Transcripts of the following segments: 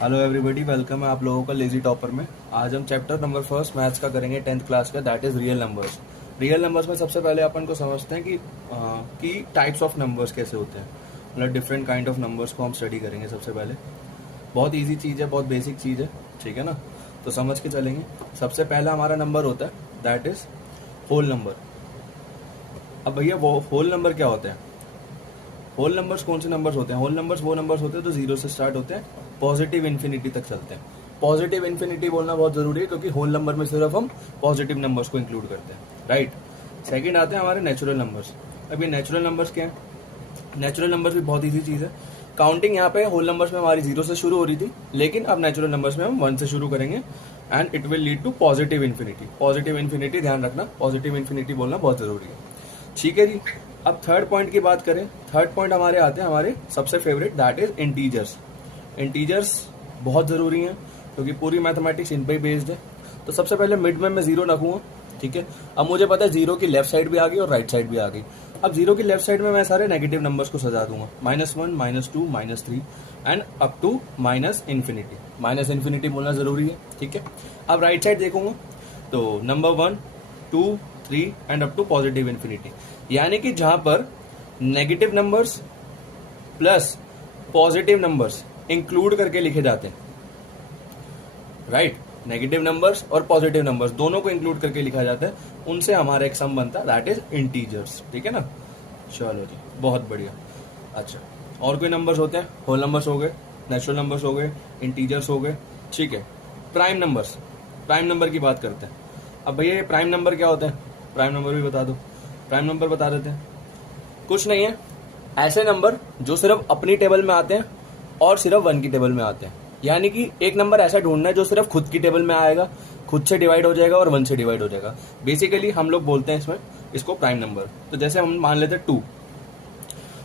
Hello everybody, welcome है आप लोगों का लेजी टॉपर में। आज हम चैप्टर नंबर फर्स्ट मैथ्स का करेंगे 10th क्लास का, that is real numbers. Real numbers में सबसे पहले अपन को समझते हैं कि टाइप्स ऑफ नंबर्स कैसे होते हैं, मतलब डिफरेंट काइंड ऑफ नंबर्स को हम स्टडी करेंगे सबसे पहले। बहुत ईजी चीज़ है, बहुत बेसिक चीज़ है, ठीक है ना। तो समझ के चलेंगे। सबसे पहला हमारा नंबर होता है दैट इज होल नंबर। अब भैया वो होल नंबर क्या होते हैं? होल नंबर्स कौन से नंबर्स होते हैं? होल नंबर्स वो नंबर्स होते हैं जो जीरो से स्टार्ट होते हैं, पॉजिटिव इन्फिनिटी तक चलते हैं। पॉजिटिव इन्फिनिटी बोलना बहुत जरूरी है क्योंकि होल नंबर में सिर्फ हम पॉजिटिव नंबर्स को इंक्लूड करते हैं, राइट। सेकंड आते हैं हमारे नेचुरल नंबर्स। अब ये नेचुरल नंबर्स क्या है? नेचुरल नंबर्स भी बहुत ईजी चीज़ है। काउंटिंग यहाँ पे होल नंबर्स में हमारी जीरो से शुरू हो रही थी, लेकिन अब नेचुरल नंबर्स में हम 1 से शुरू करेंगे and it will lead to positive infinity. Positive infinity ध्यान रखना, पॉजिटिव इन्फिनिटी बोलना बहुत जरूरी है, ठीक है जी। अब थर्ड पॉइंट की बात करें, थर्ड पॉइंट हमारे आते हैं हमारे सबसे favourite, that is integers. Integers बहुत जरूरी हैं क्योंकि पूरी मैथमेटिक्स इन पे ही बेस्ड है। तो सबसे पहले मिड में मैं जीरो रखूंगा, ठीक है। अब मुझे पता है जीरो की लेफ्ट साइड भी आ गई और राइट साइड भी आ गई। अब जीरो की लेफ्ट साइड में मैं सारे नेगेटिव नंबर्स को सजा दूंगा, -1, -2, -3 and up to minus infinity. Minus infinity बोलना जरूरी है, ठीक है। अब राइट साइड देखूंगा तो number 1, 2, 3 and up to positive infinity, यानी कि जहां पर negative numbers plus positive numbers include करके लिखे जाते हैं, राइट। नेगेटिव नंबर्स और पॉजिटिव नंबर्स दोनों को इंक्लूड करके लिखा जाता है, उनसे हमारा एक सम बनता है, दैट इज इंटीजर्स, ठीक है ना। चलो जी, बहुत बढ़िया। अच्छा, और कोई नंबर्स होते हैं? होल नंबर्स हो गए, नेचुरल नंबर्स हो गए, इंटीजर्स हो गए, ठीक है। प्राइम नंबर्स, प्राइम नंबर की बात करते हैं। अब भैया ये प्राइम नंबर क्या होता है? प्राइम नंबर भी बता दो। प्राइम नंबर बता देते हैं, कुछ नहीं है, ऐसे नंबर जो सिर्फ अपनी टेबल में आते हैं और सिर्फ 1 की टेबल में आते हैं। यानी कि एक नंबर ऐसा ढूंढना है जो सिर्फ खुद की टेबल में आएगा, खुद से डिवाइड हो जाएगा और 1 से डिवाइड हो जाएगा। बेसिकली हम लोग बोलते हैं इसमें इसको प्राइम नंबर। तो जैसे हम मान लेते हैं 2,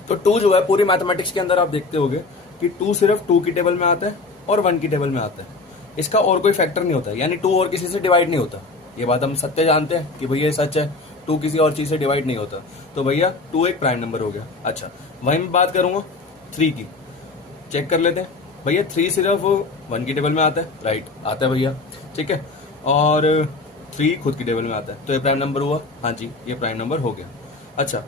तो 2 जो है पूरी मैथमेटिक्स के अंदर आप देखते होगे कि 2 सिर्फ 2 की टेबल में आता है और 1 की टेबल में आता है। इसका और कोई फैक्टर नहीं होता, यानी 2 और किसी से डिवाइड नहीं होता। ये बात हम सत्य जानते हैं कि भैया ये सच है, 2 किसी और चीज से डिवाइड नहीं होता। तो भैया 2 एक प्राइम नंबर हो गया। अच्छा, वहीं मैं बात करूंगा 3 की, चेक कर लेते हैं। भैया 3 सिर्फ 1 की टेबल में आता है, राइट, आता है भैया, ठीक है। और 3 खुद की टेबल में आता है, तो ये प्राइम नंबर हुआ। हाँ जी, ये प्राइम नंबर हो गया। अच्छा,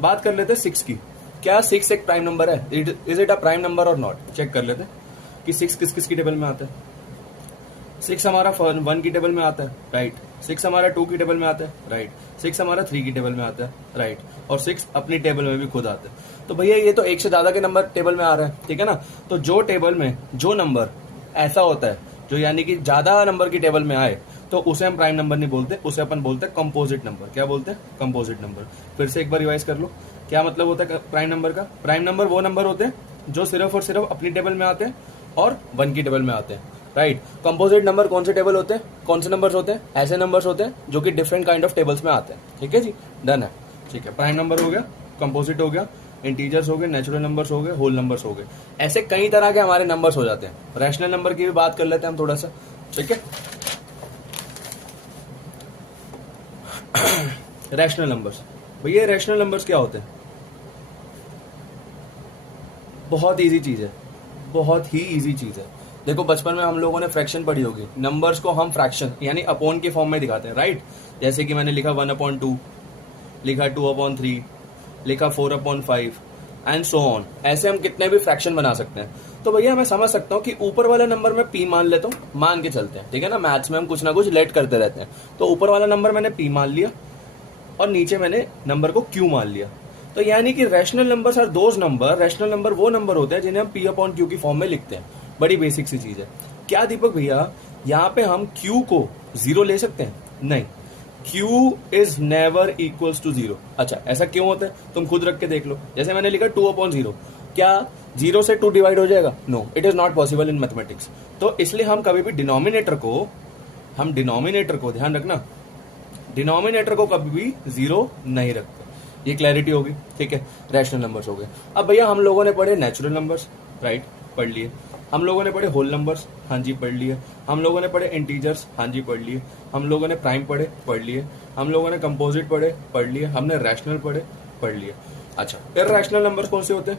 बात कर लेते हैं 6 की। क्या 6 एक प्राइम नंबर है? Is it a prime number और नॉट? चेक कर लेते हैं कि 6 किस किस की टेबल में आता है। 6 हमारा 1 की टेबल में आता है, राइट। 6 हमारा 2 की टेबल में आता है, राइट। 6 हमारा 3 की टेबल में आता है, राइट। और 6 अपनी टेबल में भी खुद आता है। तो भैया ये तो एक से ज्यादा के नंबर टेबल में आ रहा है, ठीक है ना। तो जो टेबल में जो नंबर ऐसा होता है जो यानी कि ज्यादा नंबर की टेबल में आए, तो उसे हम प्राइम नंबर नहीं बोलते, उसे अपन बोलते हैं कंपोजिट नंबर। क्या बोलते हैं? Composite number. फिर से एक बार रिवाइज कर लो, क्या मतलब होता है प्राइम नंबर का? प्राइम नंबर वो नंबर होते हैं जो सिर्फ और सिर्फ अपनी टेबल में आते हैं और 1 की टेबल में आते हैं, राइट। कंपोजिट नंबर कौन से टेबल होते हैं, कौन से नंबर्स होते हैं? ऐसे नंबर्स होते हैं जो कि डिफरेंट काइंड ऑफ टेबल्स में आते हैं, ठीक है जी, डन है, ठीक है। प्राइम नंबर हो गया, कंपोजिट हो गया, इंटीजर्स हो गए, नेचुरल नंबर्स हो गए, होल नंबर्स हो गए। ऐसे कई तरह के हमारे नंबर्स हो जाते हैं। रैशनल नंबर की भी बात कर लेते हैं हम थोड़ा सा, ठीक है। रैशनल नंबर्स, भैया रैशनल नंबर्स क्या होते हैं? बहुत इजी चीज है, बहुत ही इजी चीज है। देखो, बचपन में हम लोगों ने फ्रैक्शन पढ़ी होगी। नंबर्स को हम फ्रैक्शन यानी अपॉन के फॉर्म में दिखाते हैं, राइट। जैसे कि मैंने लिखा 1/2, लिखा 2/3, लिखा 4/5 एंड सो ऑन। ऐसे हम कितने भी फ्रैक्शन बना सकते हैं। तो भैया मैं समझ सकता हूँ कि ऊपर वाला नंबर में पी मान लेता हूँ, मान के चलते हैं, ठीक है ना। मैथ्स में हम कुछ ना कुछ लेट करते रहते हैं। तो ऊपर वाला नंबर मैंने पी मान लिया और नीचे मैंने नंबर को क्यू मान लिया। तो यानी कि rational numbers are those number, rational number वो नंबर होते हैं जिन्हें हम P/Q की फॉर्म में लिखते हैं। बड़ी बेसिक सी चीज है। क्या दीपक भैया यहाँ पे हम Q को 0 ले सकते हैं? नहीं, Q is never equals to 0। अच्छा, ऐसा क्यों होता है? तुम खुद रख के देख लो। जैसे मैंने लिखा 2/0, क्या 0 से 2 डिवाइड हो जाएगा? No, it is not possible in mathematics. तो इसलिए हम कभी भी डिनोमिनेटर को ध्यान रखना, डिनोमिनेटर को कभी भी 0 नहीं रखते। ये क्लैरिटी होगी, ठीक है। रैशनल नंबर्स हो गए। अब भैया हम लोगों ने पढ़े नेचुरल नंबर्स, राइट, पढ़ लिए। हम लोगों ने पढ़े होल नंबर्स, हाँ जी पढ़ लिए। हम लोगों ने पढ़े इंटीजर्स, हाँ जी पढ़ लिए। हम लोगों ने प्राइम पढ़े, पढ़ लिए। हम लोगों ने कंपोजिट पढ़े, पढ़ लिए। हमने रैशनल पढ़े, पढ़ लिए। अच्छा, इररैशनल नंबर्स कौन से होते हैं?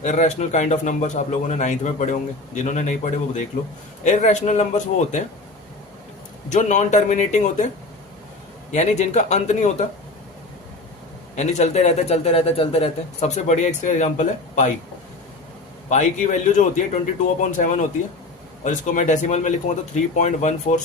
इर्रेशनल काइंड ऑफ नंबर्स आप लोगों ने 9th में पढ़े होंगे, जिन्होंने नहीं पढ़े वो देख लो। इर्रेशनल नंबर्स वो होते हैं जो नॉन टर्मिनेटिंग होते हैं, यानी जिनका अंत नहीं होता, यानी चलते रहते। सबसे बढ़िया इसका एग्जांपल है पाई। पाई की वैल्यू जो होती है 22/7 होती है, और इसको मैं डेसिमल में लिखूंगा तो 3.14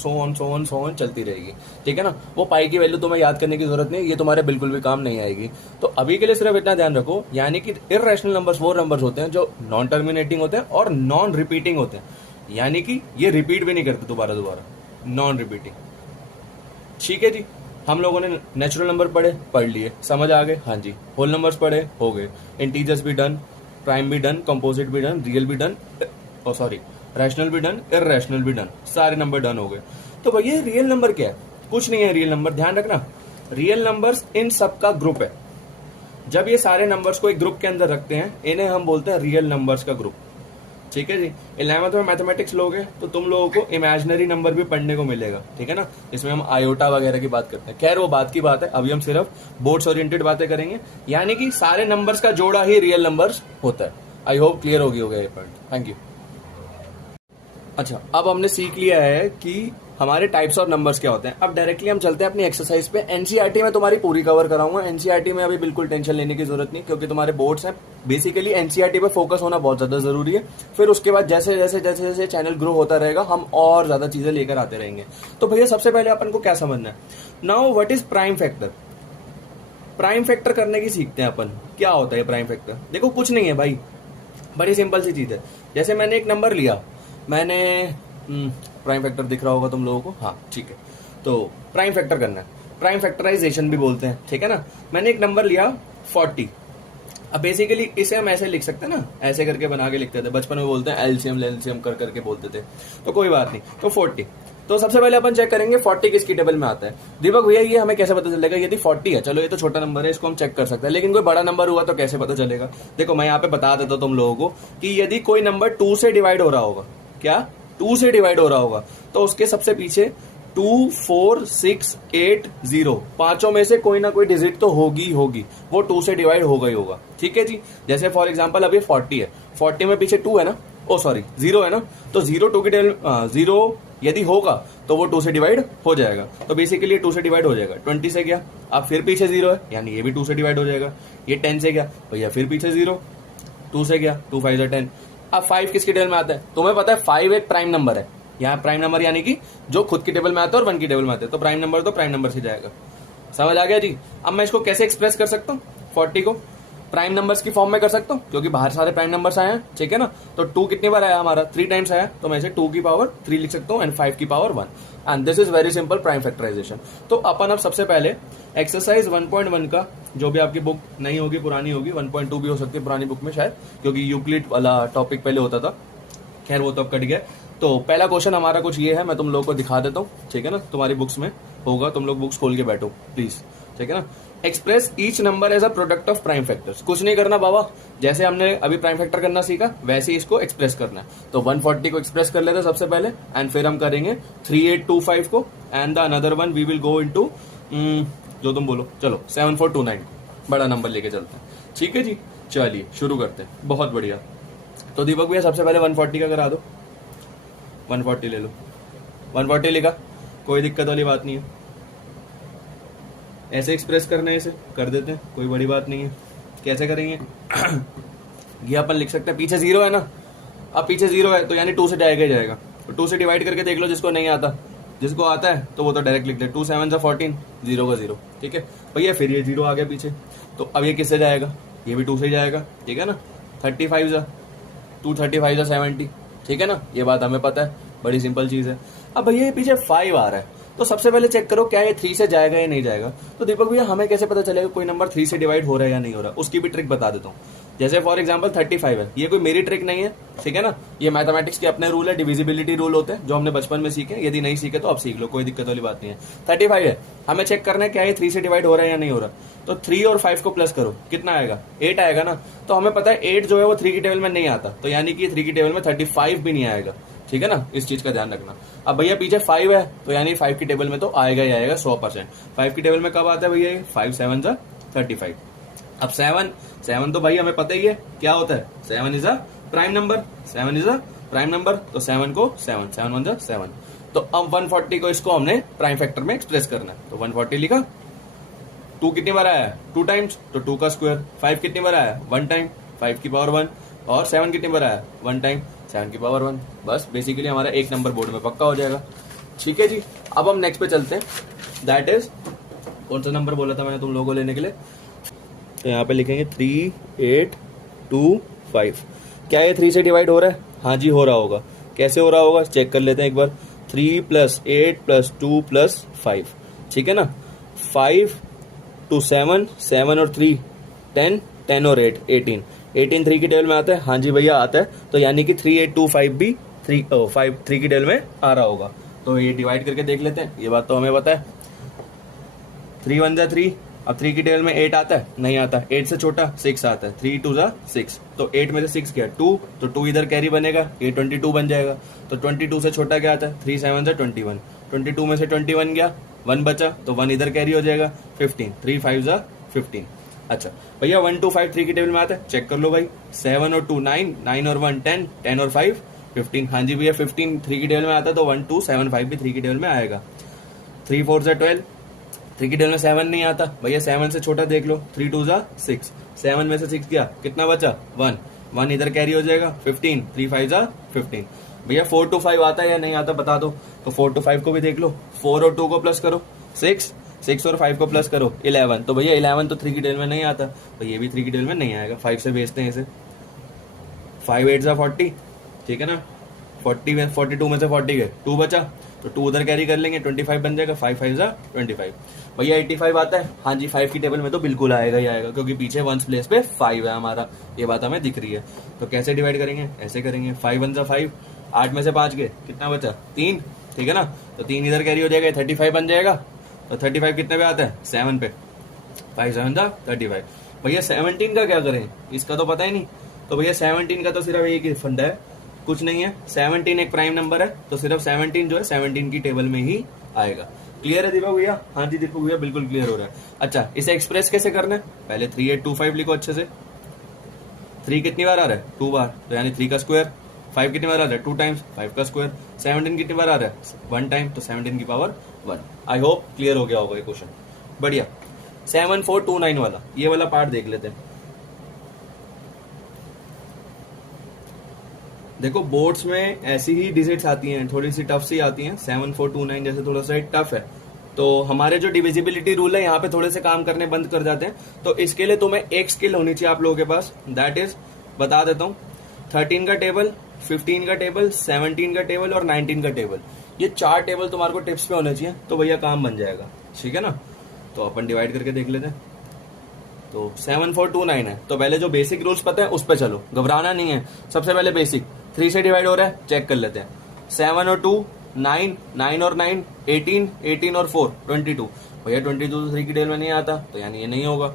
सो ऑन चलती रहेगी, ठीक है ना। वो पाई की वैल्यू तुम्हें याद करने की जरूरत नहीं, ये तुम्हारे बिल्कुल भी काम नहीं आएगी। तो अभी के लिए सिर्फ इतना ध्यान रखो, यानी कि इर्रेशनल नंबर्स वो नंबर्स होते हैं जो नॉन टर्मिनेटिंग होते हैं और नॉन रिपीटिंग होते हैं, यानी कि ये रिपीट भी नहीं करते दोबारा, नॉन रिपीटिंग। ठीक है जी, हम लोगों ने नेचुरल नंबर पढ़ लिए, समझ आ गए, हाँ जी। होल नंबर्स पढ़े, हो गए। इंटीजर्स भी डन, प्राइम भी डन, कंपोजिट भी डन, रियल भी डन, रैशनल भी डन, इर्रेशनल भी डन, सारे नंबर डन हो गए। तो भैया रियल नंबर क्या है? कुछ नहीं है रियल नंबर, ध्यान रखना। रियल नंबर्स इन सब का ग्रुप है। जब ये सारे नंबर्स को एक ग्रुप के अंदर रखते हैं, इन्हें हम बोलते हैं रियल नंबर्स का ग्रुप। ठीक है जी। 11th में मैथमेटिक्स लोगे तो तुम लोगों को इमेजिनरी नंबर भी पढ़ने को मिलेगा, ठीक है ना, इसमें हम आयोटा वगैरह की बात करते हैं। खैर वो बात की बात है, अभी हम सिर्फ बोर्ड्स ओरिएंटेड बातें करेंगे, यानी कि सारे नंबर्स का जोड़ा ही रियल नंबर्स होता है। आई होप क्लियर हो गया ये पॉइंट, थैंक यू। अच्छा, अब हमने सीख लिया है कि हमारे टाइप्स ऑफ नंबर्स क्या होते हैं। अब डायरेक्टली हम चलते हैं अपनी एक्सरसाइज पे। एनसीईआरटी में तुम्हारी पूरी कवर कराऊंगा। एनसीईआरटी में अभी बिल्कुल टेंशन लेने की जरूरत नहीं, क्योंकि तुम्हारे बोर्ड्स हैं। बेसिकली एनसीईआरटी पे फोकस होना बहुत ज्यादा जरूरी है। फिर उसके बाद जैसे जैसे चैनल ग्रो होता रहेगा, हम और ज्यादा चीजें लेकर आते रहेंगे। तो भैया सबसे पहले अपन को क्या समझना है, now what is prime factor. Prime factor करने की सीखते हैं अपन। क्या होता है प्राइम फैक्टर? देखो कुछ नहीं है भाई, बड़ी सिंपल सी चीज है। जैसे मैंने एक नंबर लिया, मैंने प्राइम फैक्टर दिख रहा होगा तुम लोगों को, हाँ ठीक है। तो प्राइम फैक्टर करना है, प्राइम फैक्टराइजेशन भी बोलते हैं, ठीक है ना। मैंने एक नंबर लिया 40। अब बेसिकली इसे हम ऐसे लिख सकते हैं ना, ऐसे करके बना के लिखते थे, बचपन में बोलते हैं एलसीएम कर करके बोलते थे, तो कोई बात नहीं। तो 40, तो सबसे पहले अपन चेक करेंगे 40 किसकी टेबल में आता है। दीपक भैया ये हमें कैसे पता चलेगा? यदि 40 है, चलो ये तो छोटा नंबर है, इसको हम चेक कर सकते हैं, लेकिन कोई बड़ा नंबर हुआ तो कैसे पता चलेगा? देखो मैं यहाँ पे बता देता हूँ तुम लोगों को कि यदि कोई नंबर 2 से डिवाइड हो रहा होगा, क्या 2 से डिवाइड हो रहा होगा, तो उसके सबसे पीछे 2, 4, 6, 8, 0 पांचों में से कोई ना कोई डिजिट तो होगी, वो 2 से डिवाइड होगा ही होगा, ठीक है जी। जैसे फॉर एग्जांपल अभी 40 है, 40 में पीछे 2 है ना, 0 है ना, तो 0 2 की टेबल 0 यदि होगा तो वो 2 से डिवाइड हो जाएगा। तो बेसिकली 2 से डिवाइड हो जाएगा। 20 से गया, अब फिर पीछे 0 है, यानी ये भी 2 से डिवाइड हो जाएगा। ये 10 से गया भैया, फिर पीछे 0, 2 से गया, 2 5 10। अब 5 किसकी टेबल में आता है? तुम्हें पता है 5 एक प्राइम नंबर है। यहाँ प्राइम नंबर यानी कि जो खुद की टेबल में आता है और 1 की टेबल में आता है, तो प्राइम नंबर तो प्राइम नंबर से जाएगा। समझ आ गया जी। अब मैं इसको कैसे एक्सप्रेस कर सकता हूँ? 40 को प्राइम नंबर्स की फॉर्म में कर सकता हूँ, क्योंकि बाहर सारे प्राइम नंबर्स आए हैं, ठीक है ना। तो 2 कितनी बार आया हमारा? 3 टाइम्स आया, तो मैं इसे 2 की पावर 3 लिख सकता हूँ एंड 5 की power 1, and this is very simple prime factorization. तो अपन अब सबसे पहले एक्सरसाइज 1.1 का, जो भी आपकी बुक नहीं होगी, पुरानी होगी, 1.2 भी हो सकती है पुरानी बुक में शायद, क्योंकि यूक्लिड वाला टॉपिक पहले होता था, खैर वो तो अब कट गया। तो पहला क्वेश्चन हमारा कुछ ये है, मैं तुम लोगों को दिखा देता हूँ, ठीक है ना। तुम्हारी बुक्स में होगा, तुम लोग बुक्स खोल के बैठो प्लीज, ठीक है ना। Express each number as a product of prime factors. कुछ नहीं करना बाबा, जैसे हमने अभी प्राइम फैक्टर करना सीखा वैसे ही इसको एक्सप्रेस करना है। तो 140 को एक्सप्रेस कर लेते हैं सबसे पहले, एंड फिर हम करेंगे 3825 को, and the another one we will go into जो तुम बोलो, चलो 7429 को बड़ा नंबर लेके चलते हैं, ठीक है जी। चलिए शुरू करते हैं, बहुत बढ़िया। तो दीपक भैया सबसे पहले 140 का करा दो, 140 ले लो। 140 लिखा, कोई दिक्कत वाली बात नहीं है, ऐसे एक्सप्रेस करना है, इसे कर देते हैं, कोई बड़ी बात नहीं है। कैसे करेंगे? ये अपन लिख सकते हैं, पीछे 0 है ना, अब पीछे 0 है तो यानी 2 से जाएगा ही जाएगा। तो 2 से डिवाइड करके देख लो, जिसको नहीं आता, जिसको आता है तो वो तो डायरेक्ट लिख दे, 2 7 14, 0 का 0, ठीक है भैया। फिर ये 0 आ गया पीछे, तो अब ये किससे जाएगा? ये भी 2 से जाएगा, ठीक है ना। 35 2 35 70, ठीक है ना, ये बात हमें पता है, बड़ी सिंपल चीज है। अब भैया ये पीछे 5 आ रहा है, तो सबसे पहले चेक करो क्या ये 3 से जाएगा या नहीं जाएगा। तो दीपक भैया हमें कैसे पता चलेगा कोई नंबर 3 से डिवाइड हो रहा है या नहीं हो रहा? उसकी भी ट्रिक बता देता हूँ। जैसे फॉर एग्जांपल 35 है, ये कोई मेरी ट्रिक नहीं है, ठीक है ना। ये मैथमेटिक्स के अपने रूल है, डिविजिबिलिटी रूल होते हैं, जो हमने बचपन में सीखे। यदि नहीं सीखे तो अब सीख लो, कोई दिक्कत वाली बात नहीं है। 35 है, हमें चेक करना है क्या ये 3 से डिवाइड हो रहा है या नहीं हो रहा। तो 3 और 5 को प्लस करो, कितना आएगा? 8 आएगा ना। तो हमें पता है 8 जो है वो 3 की टेबल में नहीं आता, तो यानी कि 3 की टेबल में 35 भी नहीं आएगा, ठीक है ना। इस चीज का ध्यान रखना। अब भैया पीछे 5 है, तो यानी 5 की टेबल में तो आएगा ही आएगा 100%। 5 की टेबल में कब आता है भैया? 5 7 35, अब सेवन, सेवन तो भाई हमें पता ही है क्या होता है, seven is a prime number, seven is a prime number, तो सेवन को सेवन, सेवन वन जा सेवन। तो अब 140 को इसको हमने प्राइम फैक्टर में एक्सप्रेस करना है, तो 140 लिखा। टू कितनी बार आया है, टू टाइम्स, तो टू का स्क्वायर। फाइव कितनी बार आया है, वन टाइम, फाइव की पावर वन। और सेवन कितनी बार आया है, वन टाइम, सेवन की पावर वन। बस बेसिकली हमारा एक नंबर बोर्ड में पक्का हो जाएगा। ठीक है जी, अब हम नेक्स्ट पे चलते हैं, दैट इज कौन सा नंबर बोला था मैंने तुम लोगों को लेने के लिए, तो यहाँ पे लिखेंगे 3825। क्या ये 3 से डिवाइड हो रहा है, हाँ जी हो रहा होगा। कैसे हो रहा होगा चेक कर लेते हैं एक बार। 3 + 8 + 2 + 5, ठीक है ना। 5 to 7, 7 और 3 10, 10 और 8 18, 18 3 की टेबल में आता है, हाँ जी भैया आता है। तो यानी कि 3825 भी 3 की टेबल में आ रहा होगा। तो ये डिवाइड करके देख लेते हैं, ये बात तो हमें पता है। 3 1 जा 3, अब 3 की टेबल में 8 आता है, नहीं आता। 8 से छोटा 6 आता है, 3 2 जा 6, तो 8 में से 6 गया 2, तो 2 इधर कैरी बनेगा, ये 22 बन जाएगा। तो 22 से छोटा क्या आता है, 3 7 जा 21, 22 में से 21 गया, 1 बचा, तो 1 इधर कैरी हो जाएगा, 15, 3 5 जा 15। अच्छा भैया 1 2 5 3 की टेबल में आता है, चेक कर लो भाई। 7 और 2 9, 9 और 1 10, 10 और 5 15, हाँ जी भैया 15 3 की टेबल में आता है, तो 1 2 7 5 भी 3 की टेबल में आएगा। 3 4 जा 12, 3 की टेबल में 7 नहीं आता भैया, 7 से छोटा देख लो, 3 2 जा 6, 7 में से 6 गया, कितना बचा 1, 1 इधर कैरी हो जाएगा, 15, 3 5 जा 15। भैया 4 to 5 आता है या नहीं आता बता दो, तो 4 to 5 को भी देख लो। 4 और 2 को प्लस करो 6, 6 और 5 को प्लस करो 11, तो भैया 11 तो 3 की टेबल में नहीं आता, तो ये भी 3 की टेबल में नहीं आएगा। 5 से भेजते हैं इसे, 5 8 जा 40, ठीक है ना। 40 में 42 में से 40 गए, 2 बचा, तो 2 उधर कैरी कर लेंगे, 25 बन जाएगा, 5 5 जा 25। भैया 85 आता है, हाँ जी 5 की टेबल में तो बिल्कुल आएगा ही आएगा, क्योंकि पीछे वंस प्लेस पे 5 है हमारा, ये बात हमें दिख रही है। तो कैसे डिवाइड करेंगे, ऐसे करेंगे, 5 1 जा 5, 8 में से 5 गए, कितना बचा 3, ठीक है ना। तो 3 इधर कैरी हो जाएगा, 35 बन जाएगा। तो 35 कितने पे आता है, 7 पे, 5 7 जा 35। भैया 17 का क्या करें, इसका तो पता ही नहीं। तो भैया 17 का तो सिर्फ एक ही फंडा है, कुछ नहीं है। 17 एक प्राइम नंबर है, तो सिर्फ 17 जो है 17 की टेबल में ही आएगा। क्लियर है दीपक भैया, हाँ जी दीपक भैया बिल्कुल क्लियर हो रहा है। अच्छा इसे एक्सप्रेस कैसे करना है, पहले 3825 लिखो अच्छे से। 3 कितनी बार आ रहा है, 2 बार, तो यानी 3 का स्क्वायर। 5 कितनी बार आ रहा है, 2 टाइम्स, 5 का स्क्वायर। 17 कितनी बार आ रहा है, 1 टाइम, तो 17 की पावर 1। आई होप क्लियर हो गया होगा ये क्वेश्चन, बढ़िया। 7429 वाला, ये वाला पार्ट देख लेते हैं। देखो बोर्ड्स में ऐसी ही डिजिट्स आती हैं, थोड़ी सी टफ सी आती हैं। 7429 जैसे थोड़ा सा टफ है, तो हमारे जो डिविजिबिलिटी रूल है यहाँ पे थोड़े से काम करने बंद कर जाते हैं। तो इसके लिए तुम्हें एक स्किल होनी चाहिए आप लोगों के पास, दैट इज बता देता हूँ, 13 का टेबल, 15 का टेबल, 17 का टेबल और 19 का टेबल। ये 4 टेबल तुम्हारे को टिप्स पे होने चाहिए, तो भैया काम बन जाएगा, ठीक है ना। तो अपन डिवाइड करके देख लेते हैं। तो 7429 है, तो पहले जो बेसिक रूल्स पता है उस पर चलो, घबराना नहीं है। सबसे पहले बेसिक, 3 से डिवाइड हो रहा है, चेक कर लेते हैं। 7 और 2 9, 9 और 9 18, 18 और 4 22। भैया 22 तो 3 की टेबल में नहीं आता, तो यानी ये नहीं होगा।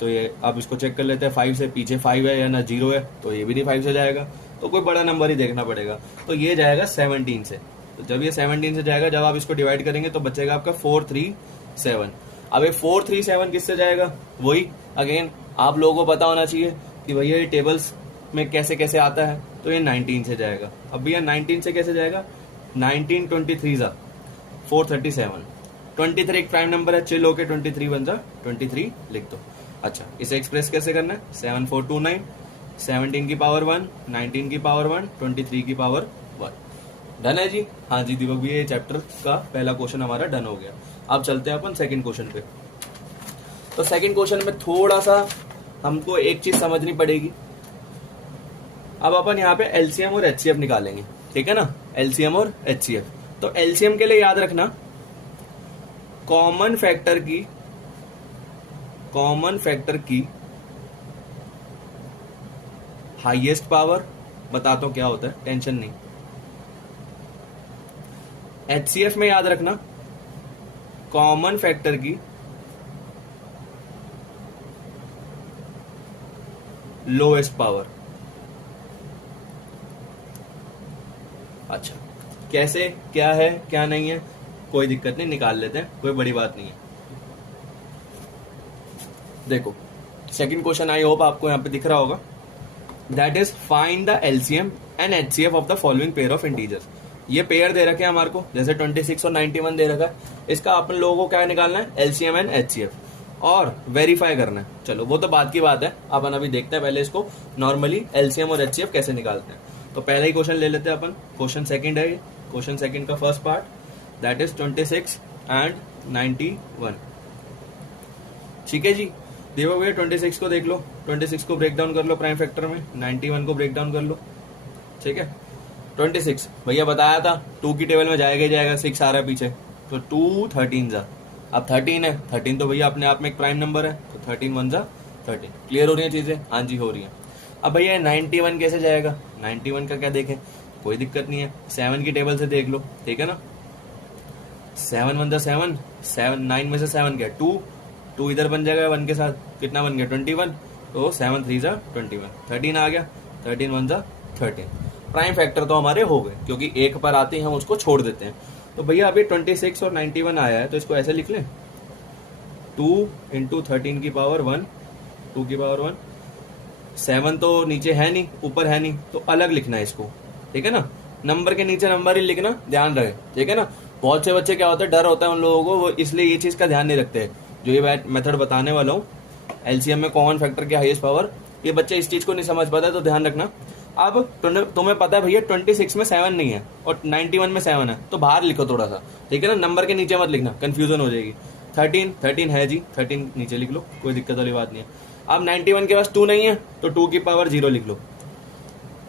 तो ये आप इसको चेक कर लेते हैं, 5 से पीछे 5 है या ना 0 है, तो ये भी नहीं 5 से जाएगा, तो कोई बड़ा नंबर ही देखना पड़ेगा। तो ये जाएगा 17 से। तो जब ये 17 से जाएगा, जब आप इसको डिवाइड करेंगे तो बचेगा आपका 437। अब ये 437 किससे जाएगा, वही अगेन आप लोगों को पता होना चाहिए कि भैया ये टेबल्स में कैसे कैसे आता है। तो ये 19 से जाएगा। अब भैया 19 से कैसे जाएगा, 19 23 जा 437। 23 एक प्राइम नंबर है, चिल होके 23 बन जा 23 लिख दो। अच्छा इसे एक्सप्रेस कैसे करना है, 7429, 17 की पावर 1, 19 की पावर 1, 23 की पावर 1। डन है जी, हाँ जी दीपक भी, ये चैप्टर का पहला क्वेश्चन हमारा डन हो गया। अब चलते हैं अपन सेकंड क्वेश्चन पे। तो सेकंड क्वेश्चन में थोड़ा सा हमको एक चीज समझनी पड़ेगी। अब अपन यहाँ पे एलसीएम और एचसीएफ निकालेंगे, ठीक है ना, एलसीएम और एचसीएफ। तो एलसीएम के लिए याद रखना, कॉमन फैक्टर की हाईएस्ट पावर, बताता हूं क्या होता है, टेंशन नहीं। एचसीएफ में याद रखना, कॉमन फैक्टर की लोएस्ट पावर। अच्छा कैसे, क्या है क्या नहीं है, कोई दिक्कत नहीं, निकाल लेते हैं, कोई बड़ी बात नहीं है। देखो सेकंड क्वेश्चन आई होप आपको यहाँ पे दिख रहा होगा, that is find the LCM and HCF of the following pair of integers. ये पेयर दे रखे हैं हमारे को, जैसे 26 और 91 दे रखा है, इसका अपन लोगों को क्या निकालना है, एलसीएम एंड एचसीएफ, और वेरीफाई करना है। चलो वो तो बात की बात है, अपन अभी देखते हैं पहले इसको नॉर्मली एलसीएम और एचसीएफ कैसे निकालते हैं। तो पहला ही क्वेश्चन ले लेते हैं अपन, क्वेश्चन सेकंड है ये, क्वेश्चन सेकंड का first part, that is 26 and 91। ठीक है जी, देखो भैया 26 को देख लो, 26 को ब्रेक डाउन कर लो प्राइम फैक्टर में, 91 को ब्रेक डाउन कर लो। ठीक है, 26 भैया बताया था 2 की टेबल में जाएगा ही जाएगा, 6 आ रहा है पीछे, तो 2 13 जा, अब 13 है, 13 तो भैया अपने आप में एक प्राइम नंबर है, तो 13 1 जा 13। क्लियर हो रही है चीजें? हाँ जी हो रही है। अब भैया 91 कैसे जाएगा, 91 का क्या देखें, कोई दिक्कत नहीं है, 7 की टेबल से देख लो, ठीक है ना, 7 1 जा 7, 7 9 में से 7 गया 2, 2 इधर बन जाएगा 1 के साथ, कितना बन गया 21, तो 7 3 जा 21, 13 आ गया, 13 1 जा 13। प्राइम फैक्टर तो हमारे हो गए, क्योंकि एक पर आते ही हम उसको छोड़ देते हैं। तो भैया अभी 26 और 91 आया है, तो इसको ऐसे लिख लें, 2 इंटू 13 की पावर 1, 2 की पावर 1, 7 तो नीचे है नहीं, ऊपर है नहीं, तो अलग लिखना है इसको, ठीक है ना, नंबर के नीचे नंबर ही लिखना, ध्यान रहे, ठीक है ना। बहुत से बच्चे क्या होता है, डर होता है उन लोगों को, वो इसलिए ये चीज का ध्यान नहीं रखते। जो ये मेथड बताने वाला हूँ एलसीएम में कॉमन फैक्टर की हाईएस्ट पावर, ये बच्चे इस चीज को नहीं समझ पाते, तो ध्यान रखना। अब तुम्हें पता है भैया 26 में 7 नहीं है और 91 में 7 है, तो बाहर लिखो थोड़ा सा, ठीक है ना, नंबर के नीचे मत लिखना, कंफ्यूजन हो जाएगी। 13 है जी, 13 नीचे लिख लो, कोई दिक्कत वाली बात नहीं है। अब 91 के पास 2 नहीं है, तो 2 की पावर 0 लिख लो।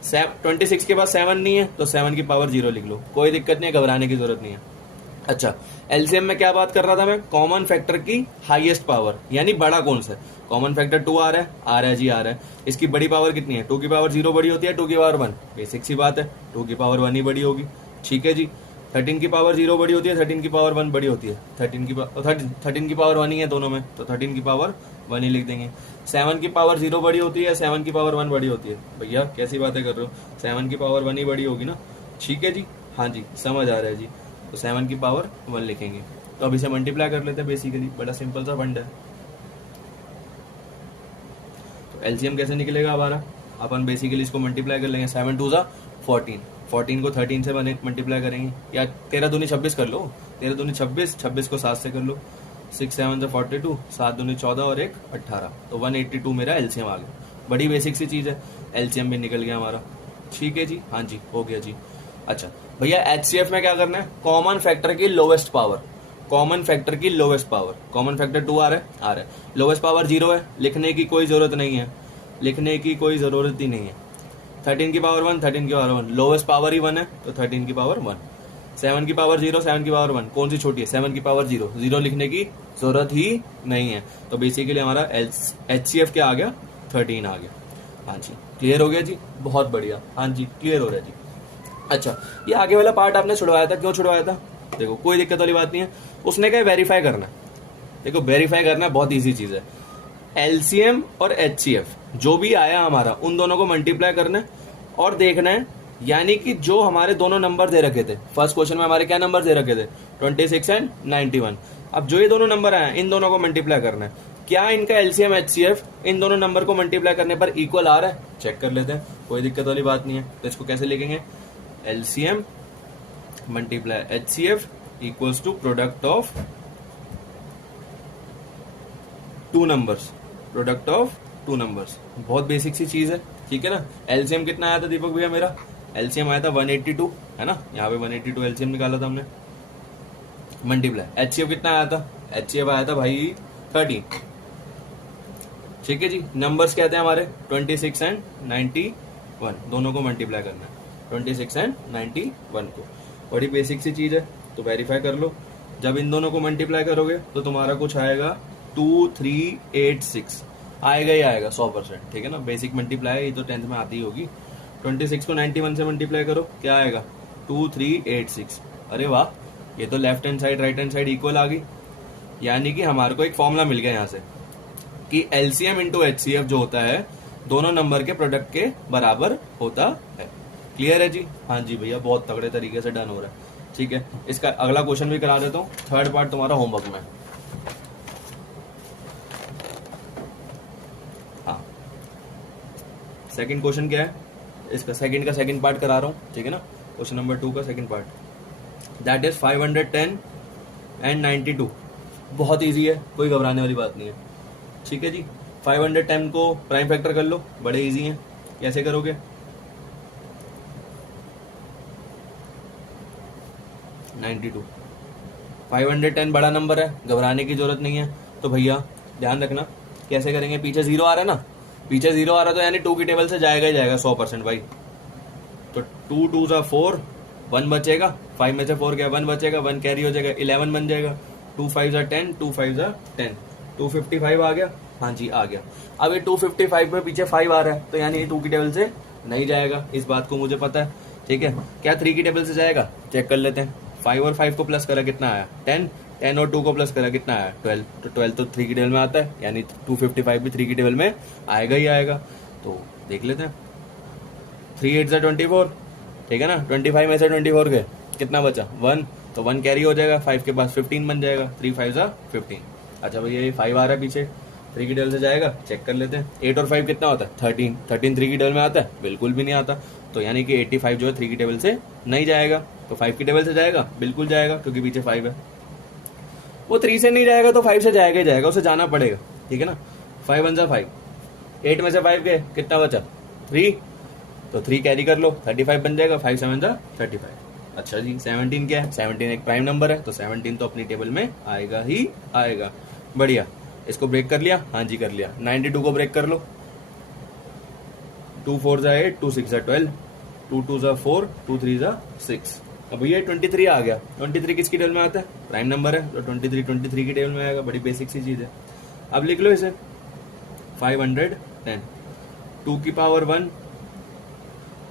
26 के पास 7 नहीं है, तो 7 की पावर 0 लिख लो, कोई दिक्कत नहीं है, घबराने की जरूरत नहीं है। अच्छा, एलसीएम में क्या बात कर रहा था मैं, कॉमन फैक्टर की हाईएस्ट पावर, यानी बड़ा कौन सा है, कॉमन फैक्टर 2 आ रहा है जी, आ रहा है। इसकी बड़ी पावर कितनी है, 2 की पावर 0 बड़ी होती है, 2 की पावर 1, बेसिक सी बात है, 2 की पावर 1 ही बड़ी होगी। ठीक है जी, 13 की पावर 0 बड़ी होती है, 13 की पावर 1 बड़ी होती है, 13 की पावर 1 ही है दोनों में, तो 13 की पावर 1 ही लिख देंगे। 7 की पावर 0 बड़ी होती है, 7 की पावर 1 बड़ी होती है, भैया कैसी बातें कर रहे हो, 7 की पावर 1 ही बड़ी होगी ना। ठीक है जी, हाँ जी समझ आ रहा है जी, तो 7 की पावर 1 लिखेंगे। तो अब इसे मल्टीप्लाई कर लेते हैं, बेसिकली बड़ा सिंपल सा फंड है। तो एलसीएम कैसे निकलेगा हमारा, अपन बेसिकली इसको मल्टीप्लाई कर लेंगे, 7 2 जा 14, 14 को 13 से मल्टीप्लाई करेंगे, या 13 दूनी 26 कर लो, 13 दूनी 26, 26 को 7 से कर लो, 6 7 जा 42, 7 दूनी 14 और 1 18, तो 182 मेरा एलसीएम आ गया। बड़ी बेसिक सी चीज है, एलसीएम भी निकल गया हमारा। ठीक है जी, हाँ जी हो गया जी। अच्छा भैया एचसीएफ में क्या करना है, कॉमन फैक्टर की लोवेस्ट पावर, कॉमन फैक्टर की लोवेस्ट पावर, कॉमन फैक्टर 2 आ रहा है, लोवेस्ट पावर 0 है, लिखने की कोई जरूरत नहीं है, लिखने की कोई जरूरत ही नहीं है। 13 की पावर 1, 13 की पावर 1, लोवेस्ट पावर ही 1 है, तो 13 की पावर 1। 7 की पावर 0, 7 की पावर 1, कौन सी छोटी है, 7 की पावर 0, 0 लिखने की जरूरत ही नहीं है। तो बेसिकली हमारा एचसीएफ क्या आ गया, 13 आ गया। हाँ जी क्लियर हो गया जी, बहुत बढ़िया, हाँ जी क्लियर हो रहा है जी। अच्छा, ये आगे वाला पार्ट आपने छुड़वाया था, क्यों छुड़वाया था, देखो कोई दिक्कत वाली बात नहीं है, उसने क्या वेरीफाई करना, देखो वेरीफाई करना बहुत इजी चीज है। एलसीएम और एचसीएफ जो भी आया हमारा, उन दोनों को मल्टीप्लाई करना है और देखना है, यानी कि जो हमारे दोनों नंबर दे रखे थे फर्स्ट क्वेश्चन में, हमारे क्या नंबर दे रखे थे 26 एंड 91, अब जो ये दोनों नंबर आए इन दोनों को मल्टीप्लाई करना है, क्या इनका एलसीएम एचसीएफ इन दोनों नंबर को मल्टीप्लाई करने पर इक्वल आ रहा है, चेक कर लेते हैं, कोई दिक्कत वाली बात नहीं है। तो इसको कैसे लिखेंगे, LCM multiply HCF equals to product of 2 numbers, product of 2 numbers, बहुत बेसिक सी चीज है, ठीक है ना। एलसीएम कितना आया था दीपक भैया, मेरा एलसीएम आया था 182, है ना, यहाँ पे 182 एलसीएम निकाला था हमने, मल्टीप्लाई एचसीएफ कितना आया था, एचसीएफ आया था भाई 30। ठीक है जी, नंबर्स क्या थे हमारे 26 एंड 91, दोनों को मल्टीप्लाई करना है, 26 एंड 91 को, बड़ी बेसिक सी चीज है, तो वेरीफाई कर लो। जब इन दोनों को मल्टीप्लाई करोगे तो तुम्हारा कुछ आएगा 2386, आएगा ही आएगा 100%, ठीक है ना, बेसिक मल्टीप्लाई ये तो 10th में आती ही होगी। 26 को 91 से मल्टीप्लाई करो, क्या आएगा 2386, अरे वाह, ये तो left hand side right hand side equal आ गई, यानी कि हमारे को एक फॉर्मूला मिल गया यहाँ से कि एलसीएम इंटू एचसीएफ जो होता है दोनों नंबर के प्रोडक्ट के बराबर होता है। क्लियर है जी, हाँ जी भैया बहुत तगड़े तरीके से डन हो रहा है। ठीक है, इसका अगला क्वेश्चन भी करा देता हूँ, थर्ड पार्ट तुम्हारा होमवर्क में। सेकंड क्वेश्चन क्या है, इसका सेकंड का सेकंड पार्ट करा रहा हूँ, ठीक है ना। क्वेश्चन नंबर 2 का second part, that is 510 and 92। बहुत इजी है, कोई घबराने वाली बात नहीं है, ठीक है जी। 510 को प्राइम फैक्टर कर लो, बड़े इजी हैं। कैसे करोगे, 92, 510 बड़ा नंबर है, घबराने की जरूरत नहीं है। तो भैया ध्यान रखना कैसे करेंगे, पीछे 0 आ रहा है ना, पीछे 0 आ रहा तो यानी 2 की टेबल से जाएगा ही जाएगा 100% भाई। तो 2 2 जा 4, 1 बचेगा, 5 में से 4 गया, 1 बचेगा, 1 कैरी हो जाएगा, 11 बन जाएगा। 2 5 जा 10, 2 5 जा 10, 255 आ गया, हाँ जी आ गया। अब ये 255 में पीछे 5 आ रहा है तो यानी ये 2 की टेबल से नहीं जाएगा, इस बात को मुझे पता है, ठीक है। क्या 3 की टेबल से जाएगा, चेक कर लेते हैं। 5 और 5 को प्लस करा कितना आया, 10, 10 और 2 को प्लस करा कितना आया, 12। तो 12 तो 3 की टेबल में आता है, यानी 255 भी 3 की टेबल में आएगा ही आएगा। तो देख लेते हैं, 3 8 जा 24, ठीक है ना। 25 में से 24 गए, कितना बचा, 1, तो 1 कैरी हो जाएगा, 5 के पास 15 बन जाएगा, 3 5 जा 15। अच्छा भैया ये 5 आ रहा है पीछे, 3 की टेबल से जाएगा, चेक कर लेते हैं। 8 और 5 कितना होता है, 13, 13 3 की टेबल में आता है, बिल्कुल भी नहीं आता। तो यानी कि 85 जो है 3 की टेबल से नहीं जाएगा। तो 5 की टेबल से जाएगा, बिल्कुल जाएगा, क्योंकि पीछे 5 है। वो 3 से नहीं जाएगा तो 5 से जाएगा ही जाएगा, उसे जाना पड़ेगा, ठीक है ना। 5 1 जा 5, 8 में से 5 गए, कितना बचा, 3, तो 3 कैरी कर लो, 35 बन जाएगा, 5 7 जा 35। अच्छा जी 17 क्या है, 17 एक प्राइम नंबर है, तो 17 तो अपनी टेबल में आएगा ही आएगा। बढ़िया, इसको ब्रेक कर लिया, हाँ जी कर लिया। 92 को ब्रेक कर लो, 2 4 जा 8, 2 6 जा 12, 2 2 जा 4, 2 3 जा 6। अब ये 23 आ गया, 23 किसकी टेबल में आता है, प्राइम नंबर है, तो 23 की टेबल में आएगा, बड़ी बेसिक सी चीज है। अब लिख लो इसे 510, 2 की पावर 1,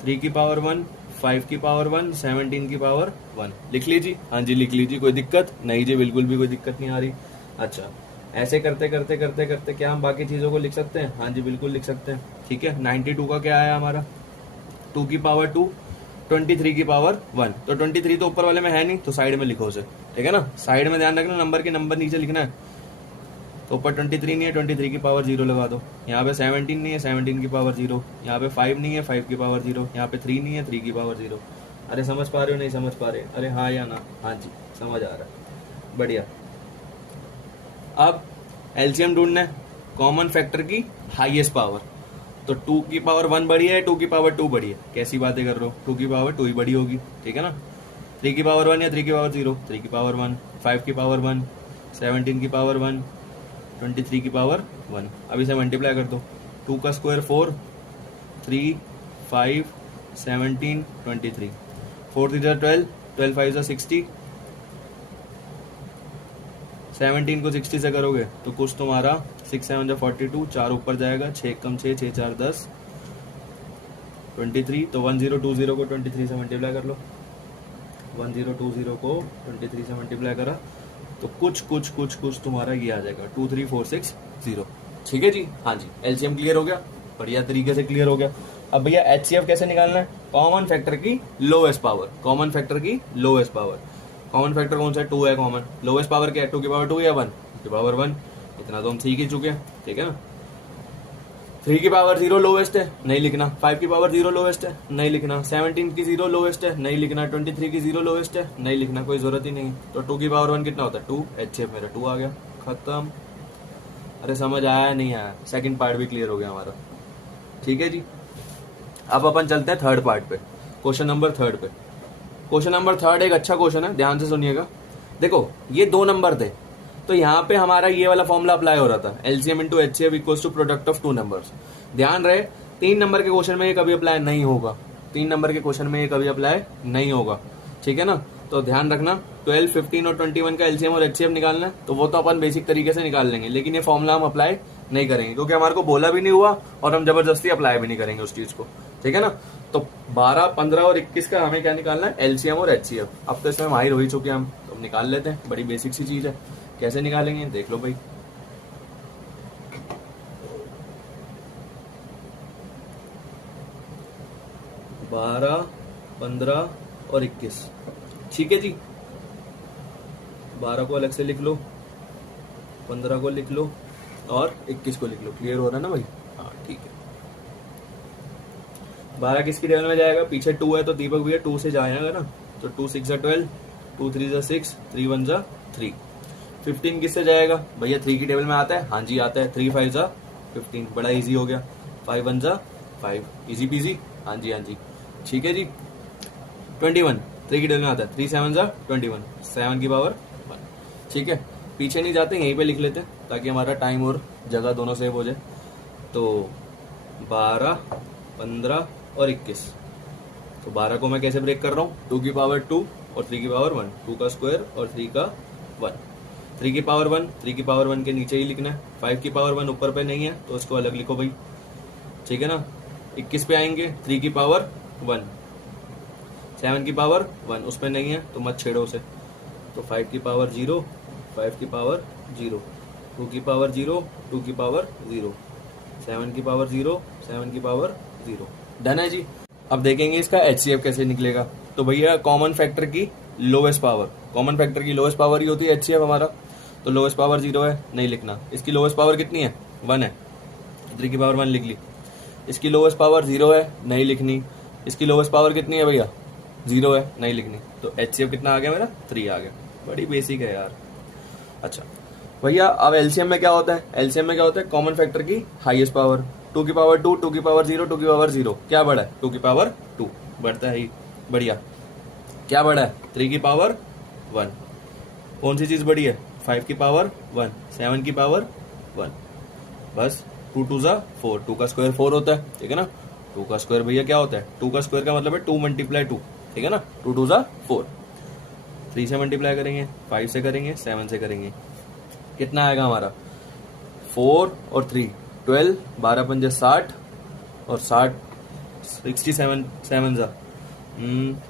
3 की पावर 1, 5 की पावर 1, 17 की पावर 1। लिख लीजिए, हाँ जी लिख लीजिए, कोई दिक्कत नहीं जी, बिल्कुल भी कोई दिक्कत नहीं आ रही। अच्छा ऐसे करते करते करते करते क्या हम बाकी चीजों को लिख सकते हैं, हाँ जी बिल्कुल लिख सकते हैं, ठीक है। 92 का क्या आया हमारा, 2 की पावर 2, 23 की पावर 1। तो 23 तो ऊपर वाले में है नहीं, तो साइड में लिखो उसे, ठीक है ना। साइड में ध्यान रखना, नंबर के नंबर नीचे लिखना है। तो ऊपर 23 नहीं है, 23 की पावर 0 लगा दो। यहाँ पे 17 नहीं है, 17 की पावर 0। यहाँ पे 5 नहीं है, 5 की पावर 0। यहाँ पे 3 नहीं है, 3 की पावर 0। अरे समझ पा रहे हो, नहीं समझ पा रहे, अरे हाँ या ना, हाँ जी समझ आ रहा है, बढ़िया। अब एलसीएम ढूंढना है, कॉमन फैक्टर की हाईएस्ट पावर। तो 2 की पावर 1 बड़ी है, 2 की पावर 2 बड़ी है, कैसी बातें कर रहे हो, 2 की पावर 2 ही बड़ी होगी, ठीक है ना। 3 की पावर 1 या 3 की पावर 0, 3 की पावर 1, 5 की पावर 1, 17 की पावर 1, 23 की पावर 1। अब इसे मल्टीप्लाई कर दो, 2 का स्क्वायर 4, 3 5 17 23, 4 3 12, 12 5 60, 17 को 60 से करोगे तो कुछ तुम्हारा 6 7 42, 4 ऊपर जाएगा, 6 कम 6, 6 4 10, 23। तो 1020 को 23 से मल्टीप्लाई कर लो, 1020 को 23 से मल्टीप्लाई करा तो कुछ कुछ कुछ कुछ तुम्हारा ये आ जाएगा 23460, ठीक है जी। हाँ जी एलसीएम क्लियर हो गया, बढ़िया तरीके से क्लियर हो गया। अब भैया एचसीएफ कैसे निकालना है, कॉमन फैक्टर की लोएस्ट पावर, कॉमन फैक्टर की लोएस्ट पावर। कॉमन फैक्टर कौन सा है, 2 है कॉमन, लोएस्ट पावर क्या है, 2 की पावर 2 या 1 की पावर 1, इतना तो हम सीख ही चुके हैं, ठीक है ना। 3 की पावर 0 लोएस्ट है, नहीं लिखना। 5 की पावर 0 लोएस्ट है, नहीं लिखना। 17 की 0 लोएस्ट है, नहीं लिखना। 23 की 0 लोएस्ट है, नहीं लिखना, कोई जरूरत ही नहीं। तो 2 की पावर 1 कितना होता है, 2, एचसीएफ मेरा 2 आ गया, खत्म। अरे समझ आया नहीं आया, सेकंड पार्ट भी क्लियर हो गया हमारा, ठीक है जी। अब अपन चलते हैं थर्ड पार्ट पे, क्वेश्चन नंबर 3 पे। क्वेश्चन नंबर 3 एक अच्छा क्वेश्चन है, ध्यान से सुनिएगा। देखो ये 2 नंबर थे, तो यहाँ पे हमारा ये वाला फॉर्मूला अप्लाई हो रहा था, LCM into HCF equals to product of 2 numbers. ध्यान रहे 3 नंबर के क्वेश्चन में ये कभी अप्लाई नहीं होगा, 3 नंबर के क्वेश्चन में ये कभी अप्लाई नहीं होगा, ठीक है ना। तो ध्यान रखना 12, 15 और 21 का एलसीएम और एचसीएफ निकालना है, तो वो तो अपन बेसिक तरीके से निकाल लेंगे, लेकिन ये फॉर्मूला हम अप्लाई नहीं करेंगे क्योंकि हमारे को बोला भी नहीं हुआ और हम जबरदस्ती अप्लाई भी नहीं करेंगे उस चीज को, ठीक है ना। तो 12, 15 और 21 का हमें क्या निकालना है, एलसीएम और एचसीएफ। अब तो इसमें माहिर हो ही चुके हैं हम, तो निकाल लेते हैं, बड़ी बेसिक सी चीज है। कैसे निकालेंगे देख लो भाई, बारह, 15 और 21, ठीक है जी। 12 को अलग से लिख लो, 15 को लिख लो और 21 को लिख लो, क्लियर हो रहा है ना भाई, हाँ ठीक है। 12 किसकी टेबल में जाएगा, पीछे 2 है तो दीपक भैया 2 से जाएगा ना, तो 2 6 12, 2 3 6, 3 1 3। 15 किससे जाएगा भैया, 3 की टेबल में आता है, हाँ जी आता है, 3 5 15, बड़ा इजी हो गया। 5 1 5, इजी पीजी, हाँ जी हाँ जी, ठीक है जी। 21 3 की टेबल में आता है, 3 7 21, 7 की पावर 1, ठीक है। पीछे नहीं जाते, यहीं पे लिख लेते हैं ताकि हमारा टाइम और जगह दोनों सेव हो जाए। तो 12 15 और 21, तो 12 को मैं कैसे ब्रेक कर रहा हूँ, 2 की पावर 2 और 3 की पावर 1, 2 का स्क्वायर और 3 का 1, 3 की पावर 1, 3 की पावर 1 के नीचे ही लिखना है, 5 की पावर 1 ऊपर पे नहीं है तो उसको अलग लिखो भाई, ठीक है ना। 21 पे आएंगे, 3 की पावर 1, 7 की पावर 1 उसमें नहीं है तो मत छेड़ो उसे, तो 5 की पावर 0, 5 की पावर 0, 2 की पावर 0, 2 की पावर 0, 7 की पावर 0, 7 की पावर 0, डन है जी। अब देखेंगे इसका HCF कैसे निकलेगा। तो भैया कॉमन फैक्टर की लोवेस्ट पावर, कॉमन फैक्टर की लोवेस्ट पावर ही होती है HCF हमारा, तो लोवेस्ट पावर 0 है, नहीं लिखना। इसकी लोवेस्ट पावर कितनी है, 1 है, 3 की पावर 1 लिख ली। इसकी लोवेस्ट पावर 0 है, नहीं लिखनी। इसकी लोवेस्ट पावर कितनी है भैया, 0 है, नहीं लिखनी। तो HCF कितना आ गया मेरा, 3 आ गया, बड़ी बेसिक है यार। अच्छा भैया अब LCM में क्या होता है, LCM में क्या होता है, कॉमन फैक्टर की हाईएस्ट पावर, 2 की पावर 2, 2 की पावर 0, 2 की पावर 0, क्या बड़ा है, 2 की पावर 2 बढ़ता है ही, बढ़िया। क्या बड़ा है, 3 की पावर 1, कौन सी चीज बड़ी है, 5 की पावर 1, 7 की पावर 1, बस 2 2 4, 2 का स्क्वायर 4 होता है, ठीक है ना। 2 का स्क्वायर भैया क्या होता है, 2 का स्क्वायर का मतलब है 2 × 2, ठीक है ना। 2 2 4, 3 से मल्टीप्लाई करेंगे, 5 से करेंगे, 7 से करेंगे, कितना आएगा हमारा, 4 और 3 12, 12 पंजे 60 और 60 67 7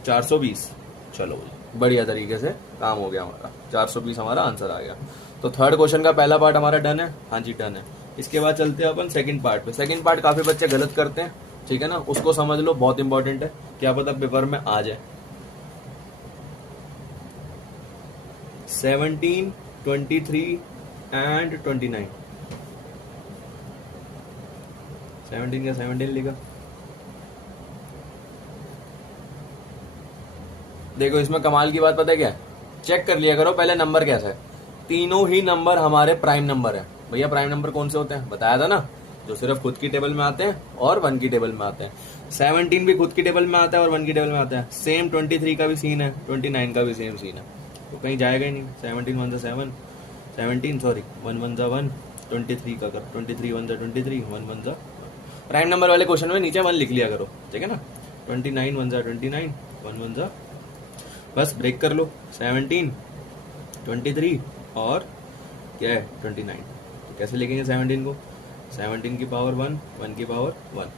420। चलो बढ़िया तरीके से काम हो गया हमारा, 420 हमारा आंसर आ गया। तो थर्ड क्वेश्चन का पहला पार्ट हमारा डन है, हाँ जी डन है। इसके बाद चलते हैं अपन सेकंड पार्ट पे। सेकंड पार्ट काफी बच्चे गलत करते हैं, ठीक है ना, उसको समझ लो, बहुत इंपॉर्टेंट है, क्या पता पेपर में आ जाए। 17, 23 एंड 29, 17 का 17 लिखा। देखो इसमें कमाल की बात पता है क्या है, चेक कर लिया करो पहले नंबर कैसा है। तीनों ही नंबर हमारे प्राइम नंबर है। भैया प्राइम नंबर कौन से होते हैं, बताया था ना, जो सिर्फ खुद की टेबल में आते हैं और 1 की टेबल में आते हैं। 17 भी खुद की टेबल में आता है और 1 की टेबल में आता है। सेम 23 का भी सीन है, 29 का भी सेम सीन है, तो कहीं जाएगा ही नहीं। 17 1 7, 17 सॉरी 1 1 1, 23 का कर, 23 1 23, 1 1 प्राइम नंबर वाले क्वेश्चन में नीचे 1 लिख लिया करो, ठीक है ना। 29 1 29, 1 1 बस ब्रेक कर लो। 17 23 और क्या है 29, कैसे लिखेंगे 17 को, 17 की पावर 1, 1 की पावर 1।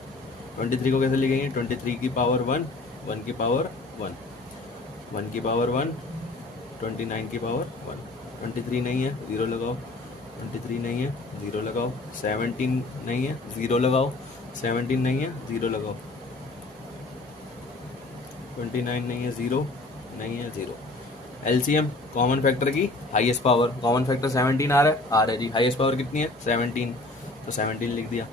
23 को कैसे लिखेंगे, 23 की पावर 1, 1 की पावर 1, 1 की पावर 1, 29 की पावर 1। 23 नहीं है, 0 लगाओ, 23 नहीं है, 0 लगाओ, 17 नहीं है, 0 लगाओ, 17 नहीं है, 0 लगाओ, 29 नहीं है, 0 नहीं है, 0। LCM कॉमन फैक्टर की हाईएस्ट पावर, कॉमन फैक्टर 17 आ रहा है जी, हाईएस्ट पावर कितनी है 17, तो 17 लिख दिया।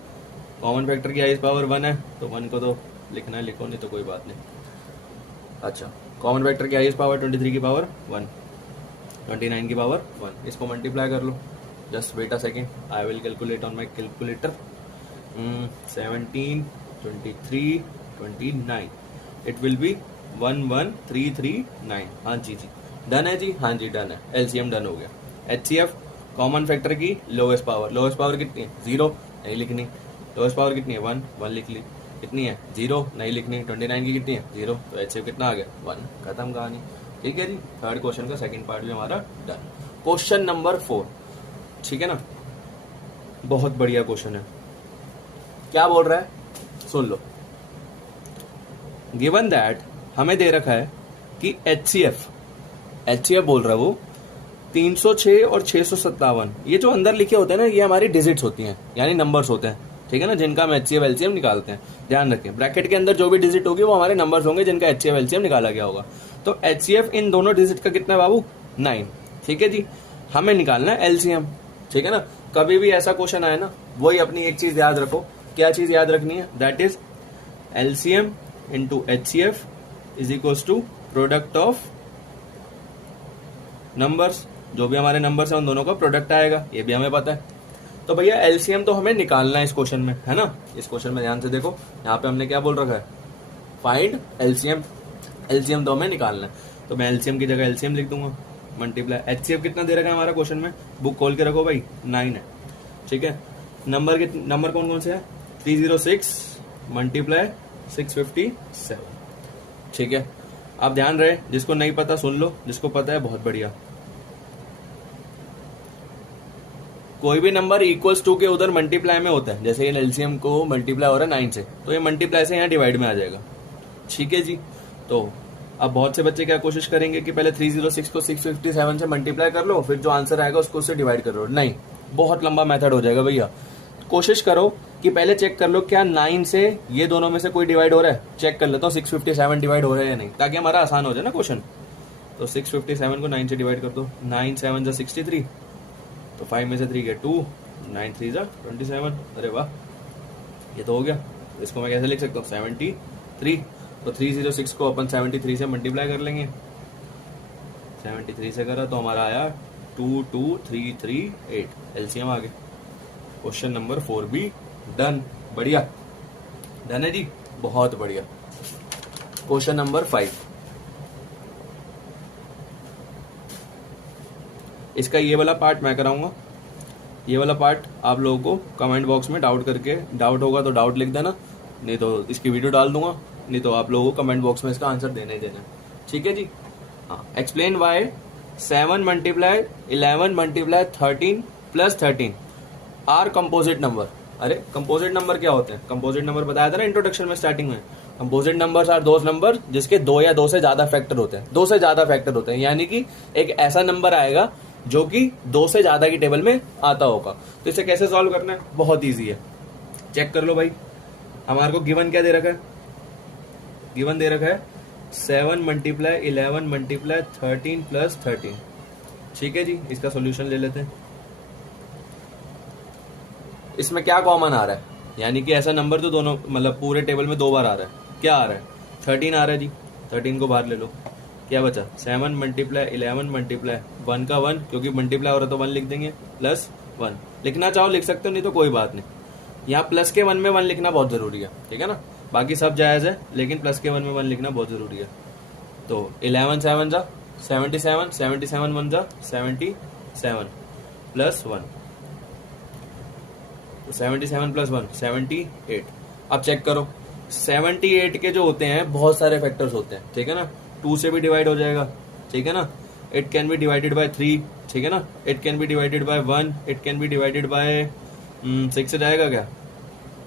कॉमन फैक्टर की हाईएस्ट पावर 1 है, तो 1 को तो लिखना है, लिखो नहीं तो कोई बात नहीं। अच्छा कॉमन फैक्टर की हाईएस्ट पावर 23 की पावर 1, 29 की पावर 1, इसको मल्टीप्लाई कर लो। Just wait a second, I will calculate on my calculator. 17 23 29, it will be 11339। हाँ जी जी डन है जी, हाँ जी डन है, LCM डन हो गया। HCF कॉमन फैक्टर की लोवेस्ट पावर, लोवेस्ट पावर कितनी है 0, नहीं लिखनी। लोवेस्ट पावर कितनी है 1, 1 लिख ली। कितनी है 0, नहीं लिखनी। 29 की कितनी है 0, तो HCF कितना आ गया 1, खत्म कहानी। ठीक है जी, थर्ड क्वेश्चन का सेकंड पार्ट भी हमारा डन। क्वेश्चन नंबर 4, ठीक है ना, बहुत बढ़िया क्वेश्चन है। क्या बोल रहा है सुन लो। गिवन दैट हमें दे रखा है कि HCF बोल रहा है वो 306 और 657, ये जो अंदर लिखे होते हैं ना, ये हमारी डिजिट्स होती हैं, यानी नंबर्स होते हैं, ठीक है ना, जिनका हम HCF LCM निकालते हैं। ध्यान रखें, ब्रैकेट के अंदर जो भी डिजिट होगी वो हमारे नंबर्स होंगे जिनका HCF LCM निकाला गया होगा। तो HCF इन दोनों डिजिट का कितना है बाबू 9, ठीक है जी। हमें निकालना है LCM, ठीक है ना। कभी भी ऐसा क्वेश्चन आए ना, वही अपनी एक चीज याद रखो। क्या चीज याद रखनी है, that is LCM into HCF is equals to product of numbers, जो भी हमारे नंबर्स हैं उन दोनों का प्रोडक्ट आएगा, ये भी हमें पता है। तो भैया एलसीएम तो हमें निकालना है इस क्वेश्चन में, है ना। इस क्वेश्चन में ध्यान से देखो, यहाँ पे हमने क्या बोल रखा है, फाइंड एलसीएम। एलसीएम तो हमें निकालना है, तो मैं एलसीएम की जगह एलसीएम लिख दूंगा, मल्टीप्लाई एचसीएफ कितना दे रखा है हमारा क्वेश्चन में, बुक खोल के रखो भाई, 9 है, ठीक है। नंबर कौन कौन से है, 306 मल्टीप्लाई 657, ठीक है। आप ध्यान रहे, जिसको नहीं पता सुन लो, जिसको पता है बहुत बढ़िया। कोई भी नंबर इक्वल्स टू के उधर मल्टीप्लाई में होता है, जैसे ये एलसीएम को मल्टीप्लाई हो रहा है 9 से, तो ये मल्टीप्लाई से यहाँ डिवाइड में आ जाएगा, ठीक है जी। तो अब बहुत से बच्चे क्या कोशिश करेंगे कि पहले 306 को 657 से मल्टीप्लाई कर लो, फिर जो आंसर आएगा उसको उससे डिवाइड कर लो। नहीं, बहुत लंबा मेथड हो जाएगा भैया। कोशिश करो कि पहले चेक कर लो क्या 9 से ये दोनों में से कोई डिवाइड हो रहा है, चेक कर लेता हूँ 657 डिवाइड हो रहा है या नहीं, ताकि हमारा आसान हो जाए ना क्वेश्चन। तो 657 को 9 से डिवाइड कर दो, 9 7 जा 63, तो 5 में से 3 गया 2, 9 3 जा 27, अरे वाह, ये तो हो गया। इसको मैं कैसे लिख सकता हूँ, 73। तो 306 को अपन 73 से मल्टीप्लाई कर लेंगे, 73 से करा तो हमारा आया 22338, एलसीएम आ गया। क्वेश्चन नंबर 4 भी डन, बढ़िया, डन है जी, बहुत बढ़िया। क्वेश्चन नंबर 5, इसका ये वाला पार्ट मैं कराऊंगा, ये वाला पार्ट आप लोगों को कमेंट बॉक्स में डाउट होगा तो डाउट लिख देना, नहीं तो इसकी वीडियो डाल दूंगा, नहीं तो आप लोगों को कमेंट बॉक्स में इसका आंसर देना ही देना, ठीक है जी। हाँ, explain why 7 multiply 11 multiply 13 plus 13 are composite number. अरे कंपोजिट नंबर क्या होते हैं, कंपोजिट नंबर बताया था ना इंट्रोडक्शन में स्टार्टिंग में। Composite numbers are those number जिसके 2 या 2 से ज्यादा फैक्टर होते हैं, 2 से ज्यादा फैक्टर होते हैं, यानी कि एक ऐसा नंबर आएगा जो कि 2 से ज्यादा की टेबल में आता होगा। तो इसे कैसे सॉल्व करना है, बहुत ईजी है, चेक कर लो भाई। हमारे को गिवन क्या दे रखा है, गिवन दे रखा है 7 मल्टीप्लाई 11 मल्टीप्लाई 13 प्लस 13, ठीक है जी। इसका सोल्यूशन ले लेते हैं। इसमें क्या कॉमन आ रहा है, यानी कि ऐसा नंबर जो दोनों मतलब पूरे टेबल में 2 बार आ रहा है, क्या आ रहा है, 13 आ रहा है जी। 13 को बाहर ले लो, क्या बचा, 7 मल्टीप्लाई 11 मल्टीप्लाई 1 का 1, क्योंकि मल्टीप्लाई हो रहा है तो 1 लिख देंगे, प्लस 1 लिखना चाहो लिख सकते हो, नहीं तो कोई बात नहीं। यहाँ प्लस के 1 में 1 लिखना बहुत जरूरी है, ठीक है ना, बाकी सब जायज है, लेकिन प्लस के 1 में 1 लिखना बहुत जरूरी है। तो 11 7 जा 77, 77 1 जा 77 प्लस 1, तो 77 प्लस 1 78। अब चेक करो, 78 के जो होते हैं बहुत सारे फैक्टर्स होते हैं, ठीक है ना, 2 से भी डिवाइड हो जाएगा, ठीक है ना, it can B divided by 3, ठीक है ना, it can B divided by 1, it can B divided by 6 से जाएगा क्या,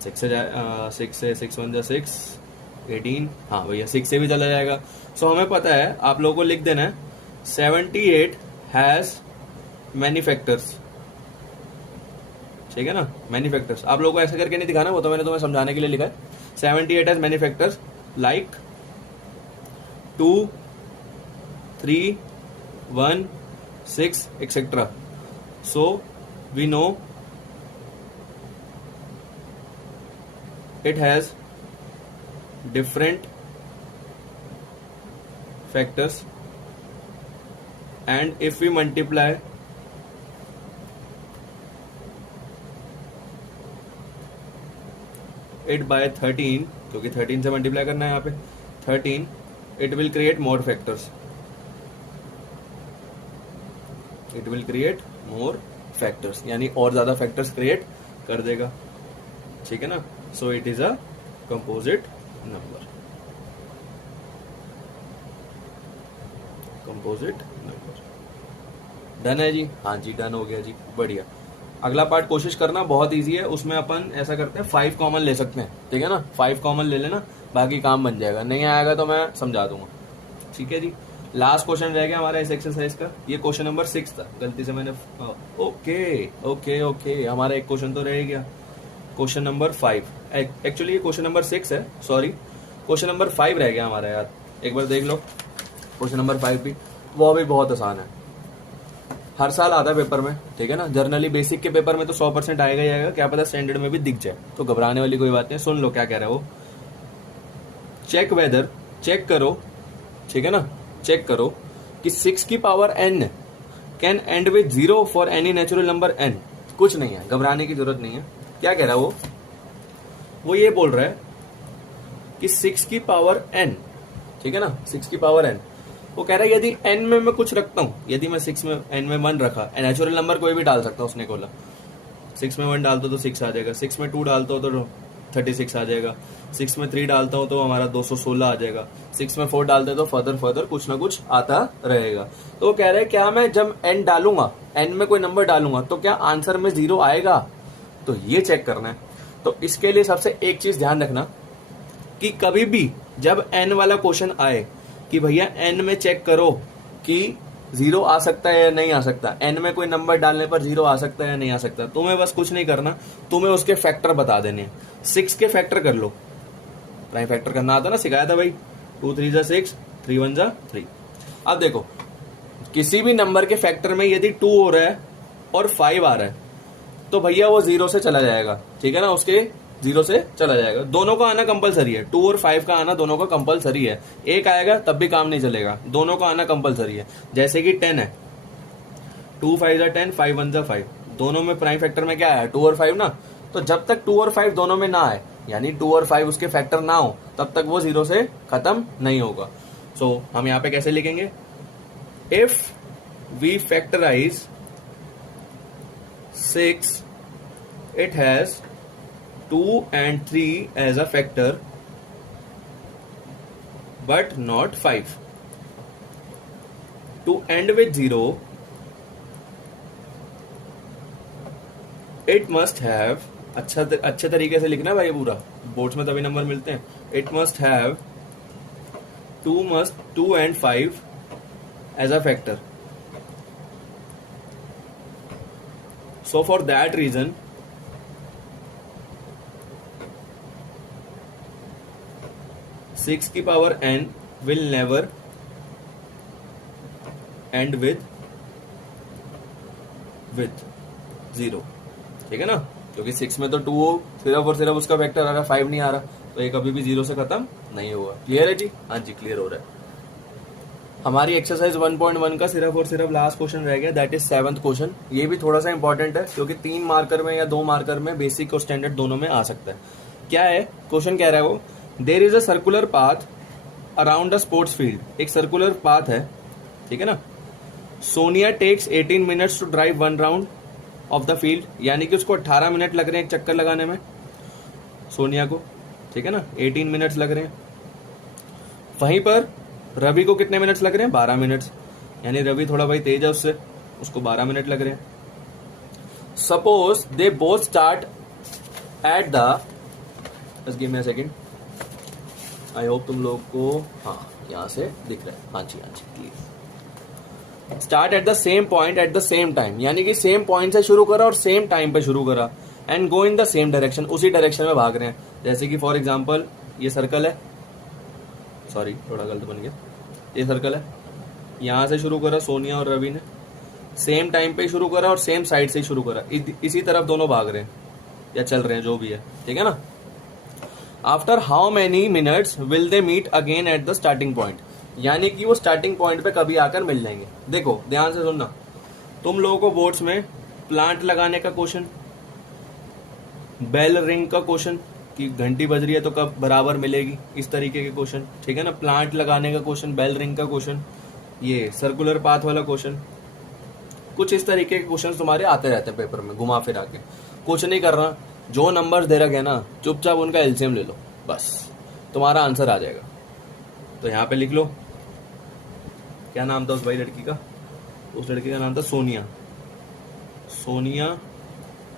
6 से 6 1 जा 6 18, हाँ भैया 6 से भी चला जाएगा। सो हमें पता है, आप लोगों को लिख देना है 78 हैज मैनी फैक्टर्स, ठीक है ना, मैनी फैक्टर्स। आप लोगों को ऐसे करके नहीं दिखाना, वो तो मैंने तुम्हें समझाने के लिए लिखा है। 78 has many factors like 2 3 1 6 etcetera. So we know it has different factors, and if we multiply it by 13, क्योंकि 13 से मल्टीप्लाई करना है यहाँ पे 13, it will create more factors, it will create more factors, यानी और ज्यादा फैक्टर्स क्रिएट कर देगा, ठीक है ना। So it is a composite number, composite number, done है जी, हाँ जी डन हो गया जी, बढ़िया। अगला पार्ट कोशिश करना, बहुत इजी है, उसमें अपन ऐसा करते हैं 5 कॉमन ले सकते हैं, ठीक है ना, 5 कॉमन ले लेना, बाकी काम बन जाएगा, नहीं आएगा तो मैं समझा दूंगा, ठीक है जी। लास्ट क्वेश्चन रह गया हमारा इस एक्सरसाइज का, ये क्वेश्चन नंबर 6 था, गलती से मैंने ओके हमारा एक क्वेश्चन तो रह गया, क्वेश्चन नंबर 5, एक्चुअली ये क्वेश्चन नंबर 6 है, सॉरी क्वेश्चन नंबर 5 रह गया हमारा यार, एक बार देख लो क्वेश्चन नंबर 5 भी, वो भी बहुत आसान है, हर साल आता है पेपर में, ठीक है ना। जनरली बेसिक के पेपर में तो 100% आएगा ही आएगा, क्या पता स्टैंडर्ड में भी दिख जाए, तो घबराने वाली कोई बात नहीं। सुन लो क्या कह रहा है वो, चेक वेदर, चेक करो, ठीक है ना, चेक करो कि 6 की power n can and with 0 for any natural number n। कुछ नहीं है, घबराने की जरूरत नहीं है। क्या कह रहा है वो ये बोल रहा है कि 6 की पावर n, ठीक है ना, 6 की पावर n, वो कह रहा है यदि n में मैं कुछ रखता हूं, यदि मैं 6 में n में 1 रखा, नेचुरल नंबर कोई भी डाल सकता हूं, उसने बोला 6 में 1 डालता तो 6 आ जाएगा, 6 में 2 डालता हो तो 36 आ जाएगा, 6 में 3 डालता हूं तो हमारा 216 आ जाएगा, 6 में 4 डालते तो फर्दर कुछ ना कुछ आता रहेगा। तो वो कह रहे हैं क्या मैं जब n डालूंगा, n में कोई नंबर डालूंगा तो क्या आंसर में 0 आएगा, तो ये चेक करना है। तो इसके लिए सबसे एक चीज ध्यान रखना कि कभी भी जब n वाला क्वेश्चन आए कि भैया n में चेक करो कि 0 आ सकता है या नहीं आ सकता, n में कोई नंबर डालने पर 0 आ सकता है या नहीं आ सकता, तुम्हें बस कुछ नहीं करना, तुम्हें उसके फैक्टर बता देने हैं। 6 के फैक्टर कर लो, प्राइम फैक्टर करना आता ना, सिखाया था भाई, 2 3 जा 6, 3 1 जा 3। अब देखो किसी भी नंबर के फैक्टर में यदि 2 हो रहा है और 5 आ रहा है तो भैया वो 0 से चला जाएगा, ठीक है ना, उसके 0 से चला जाएगा। दोनों का आना कंपलसरी है, 2 और 5 का आना दोनों का कंपलसरी है। एक आएगा तब भी काम नहीं चलेगा, दोनों का आना कंपलसरी है। जैसे कि 10 है, 2 5 जा 10, 5 1 जा 5, दोनों में प्राइम फैक्टर में क्या है 2 और 5 ना, तो जब तक 2 और 5 दोनों में ना आए, यानी 2 और 5 उसके फैक्टर ना हो, तब तक वो 0 से खत्म नहीं होगा। सो हम यहाँ पे कैसे लिखेंगे, if we factorize 6 it has 2 and 3 as a factor but not 5. To end with 0, it must have, अच्छे तरीके से लिखना भाई, पूरा बोर्ड्स में तभी नंबर मिलते हैं। It must have 2 and 5 as a factor. So for that reason, 6 की power n will never end with 0, ठीक है ना, क्योंकि 6 में तो 2 सिर्फ और सिर्फ उसका वेक्टर आ रहा है, 5 नहीं आ रहा, तो ये कभी भी 0 से खत्म नहीं होगा। क्लियर है जी? हाँ जी क्लियर हो रहा है। हमारी एक्सरसाइज 1.1 का सिर्फ और सिर्फ लास्ट क्वेश्चन रह गया, दैट इज 7th क्वेश्चन। ये भी थोड़ा सा इंपॉर्टेंट है क्योंकि 3 मार्कर में या 2 मार्कर में बेसिक और स्टैंडर्ड दोनों में आ सकता है। क्या है क्वेश्चन, कह रहा है वो, there is a circular path around a sports field. एक सर्कुलर पाथ है, ठीक है ना। Sonia takes 18 minutes to drive 1 round of the field, यानी कि उसको 18 मिनट लग रहे हैं एक चक्कर लगाने में सोनिया को, ठीक है ना, 18 मिनट्स लग रहे हैं। वहीं पर रवि को कितने मिनट्स लग रहे हैं, 12 मिनट्स, यानी रवि थोड़ा भाई तेज है उससे, उसको 12 मिनट लग रहे हैं। Suppose they both start at the, बस give me a second, I hope तुम लोग को, हाँ यहाँ से दिख रहा है, हाँ जी clear. Start at the same point at the same time, यानी कि सेम पॉइंट से शुरू करा और सेम टाइम पे शुरू करा, and go in the same direction, उसी डायरेक्शन में भाग रहे हैं। जैसे कि फॉर एग्जांपल ये सर्कल है, सॉरी थोड़ा गलत बन गया, ये सर्कल है, यहाँ से शुरू करा सोनिया और रवि ने, सेम टाइम पे शुरू करा और सेम साइड से शुरू करा, इसी तरफ दोनों भाग रहे हैं या चल रहे हैं, जो भी है, ठीक है ना। After how many minutes will they meet again at the starting point, यानी कि वो स्टार्टिंग पॉइंट पे कभी आकर मिल जाएंगे। देखो ध्यान से सुनना, तुम लोगों को बोर्ड्स में प्लांट लगाने का क्वेश्चन, बेल रिंग का क्वेश्चन कि घंटी बज रही है तो कब बराबर मिलेगी, इस तरीके के क्वेश्चन, ठीक है ना। प्लांट लगाने का क्वेश्चन, बेल रिंग का क्वेश्चन, ये सर्कुलर पाथ वाला क्वेश्चन, कुछ इस तरीके के क्वेश्चन तुम्हारे आते रहते हैं पेपर में घुमा फिरा के। कुछ नहीं करना, जो नंबर्स दे रखे हैं ना चुपचाप उनका एलसीएम ले लो, बस तुम्हारा आंसर आ जाएगा। तो यहाँ पे लिख लो, क्या नाम था उस भाई लड़की का, उस लड़की का नाम था सोनिया। सोनिया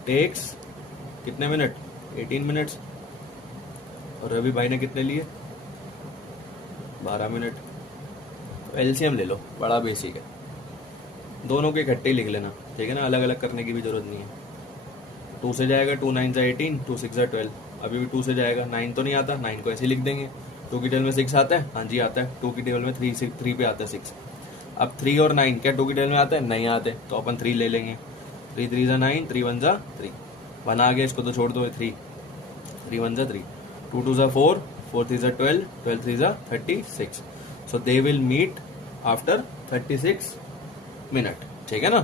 टेक्स कितने मिनट, 18 मिनट्स, और रवि भाई ने कितने लिए, 12 मिनट। एलसीएम ले लो, बड़ा बेसिक है, दोनों के इकट्ठे ही लिख लेना, ठीक है ना, अलग अलग करने की भी जरूरत नहीं है। 2 से जाएगा, 2 9 जा 18, 2 6 जा 12, अभी भी 2 से जाएगा, 9 तो नहीं आता, 9 को ऐसे लिख देंगे। 2 की टेबल में 6 आता है, हाँ जी आता है। 2 की टेबल में 3 पे आता है 6। अब 3 और 9 क्या 2 की टेबल में आता है, नहीं आते, तो अपन 3 ले लेंगे। 3 3 जा 9, 3 1 जा 3, 1 आ गया, इसको तो छोड़ दो, 3 3 1 जा 3, 2 2 जा 4, 4 3 12, 12 3 36. So they will meet after 36 minute, ठीक है ना।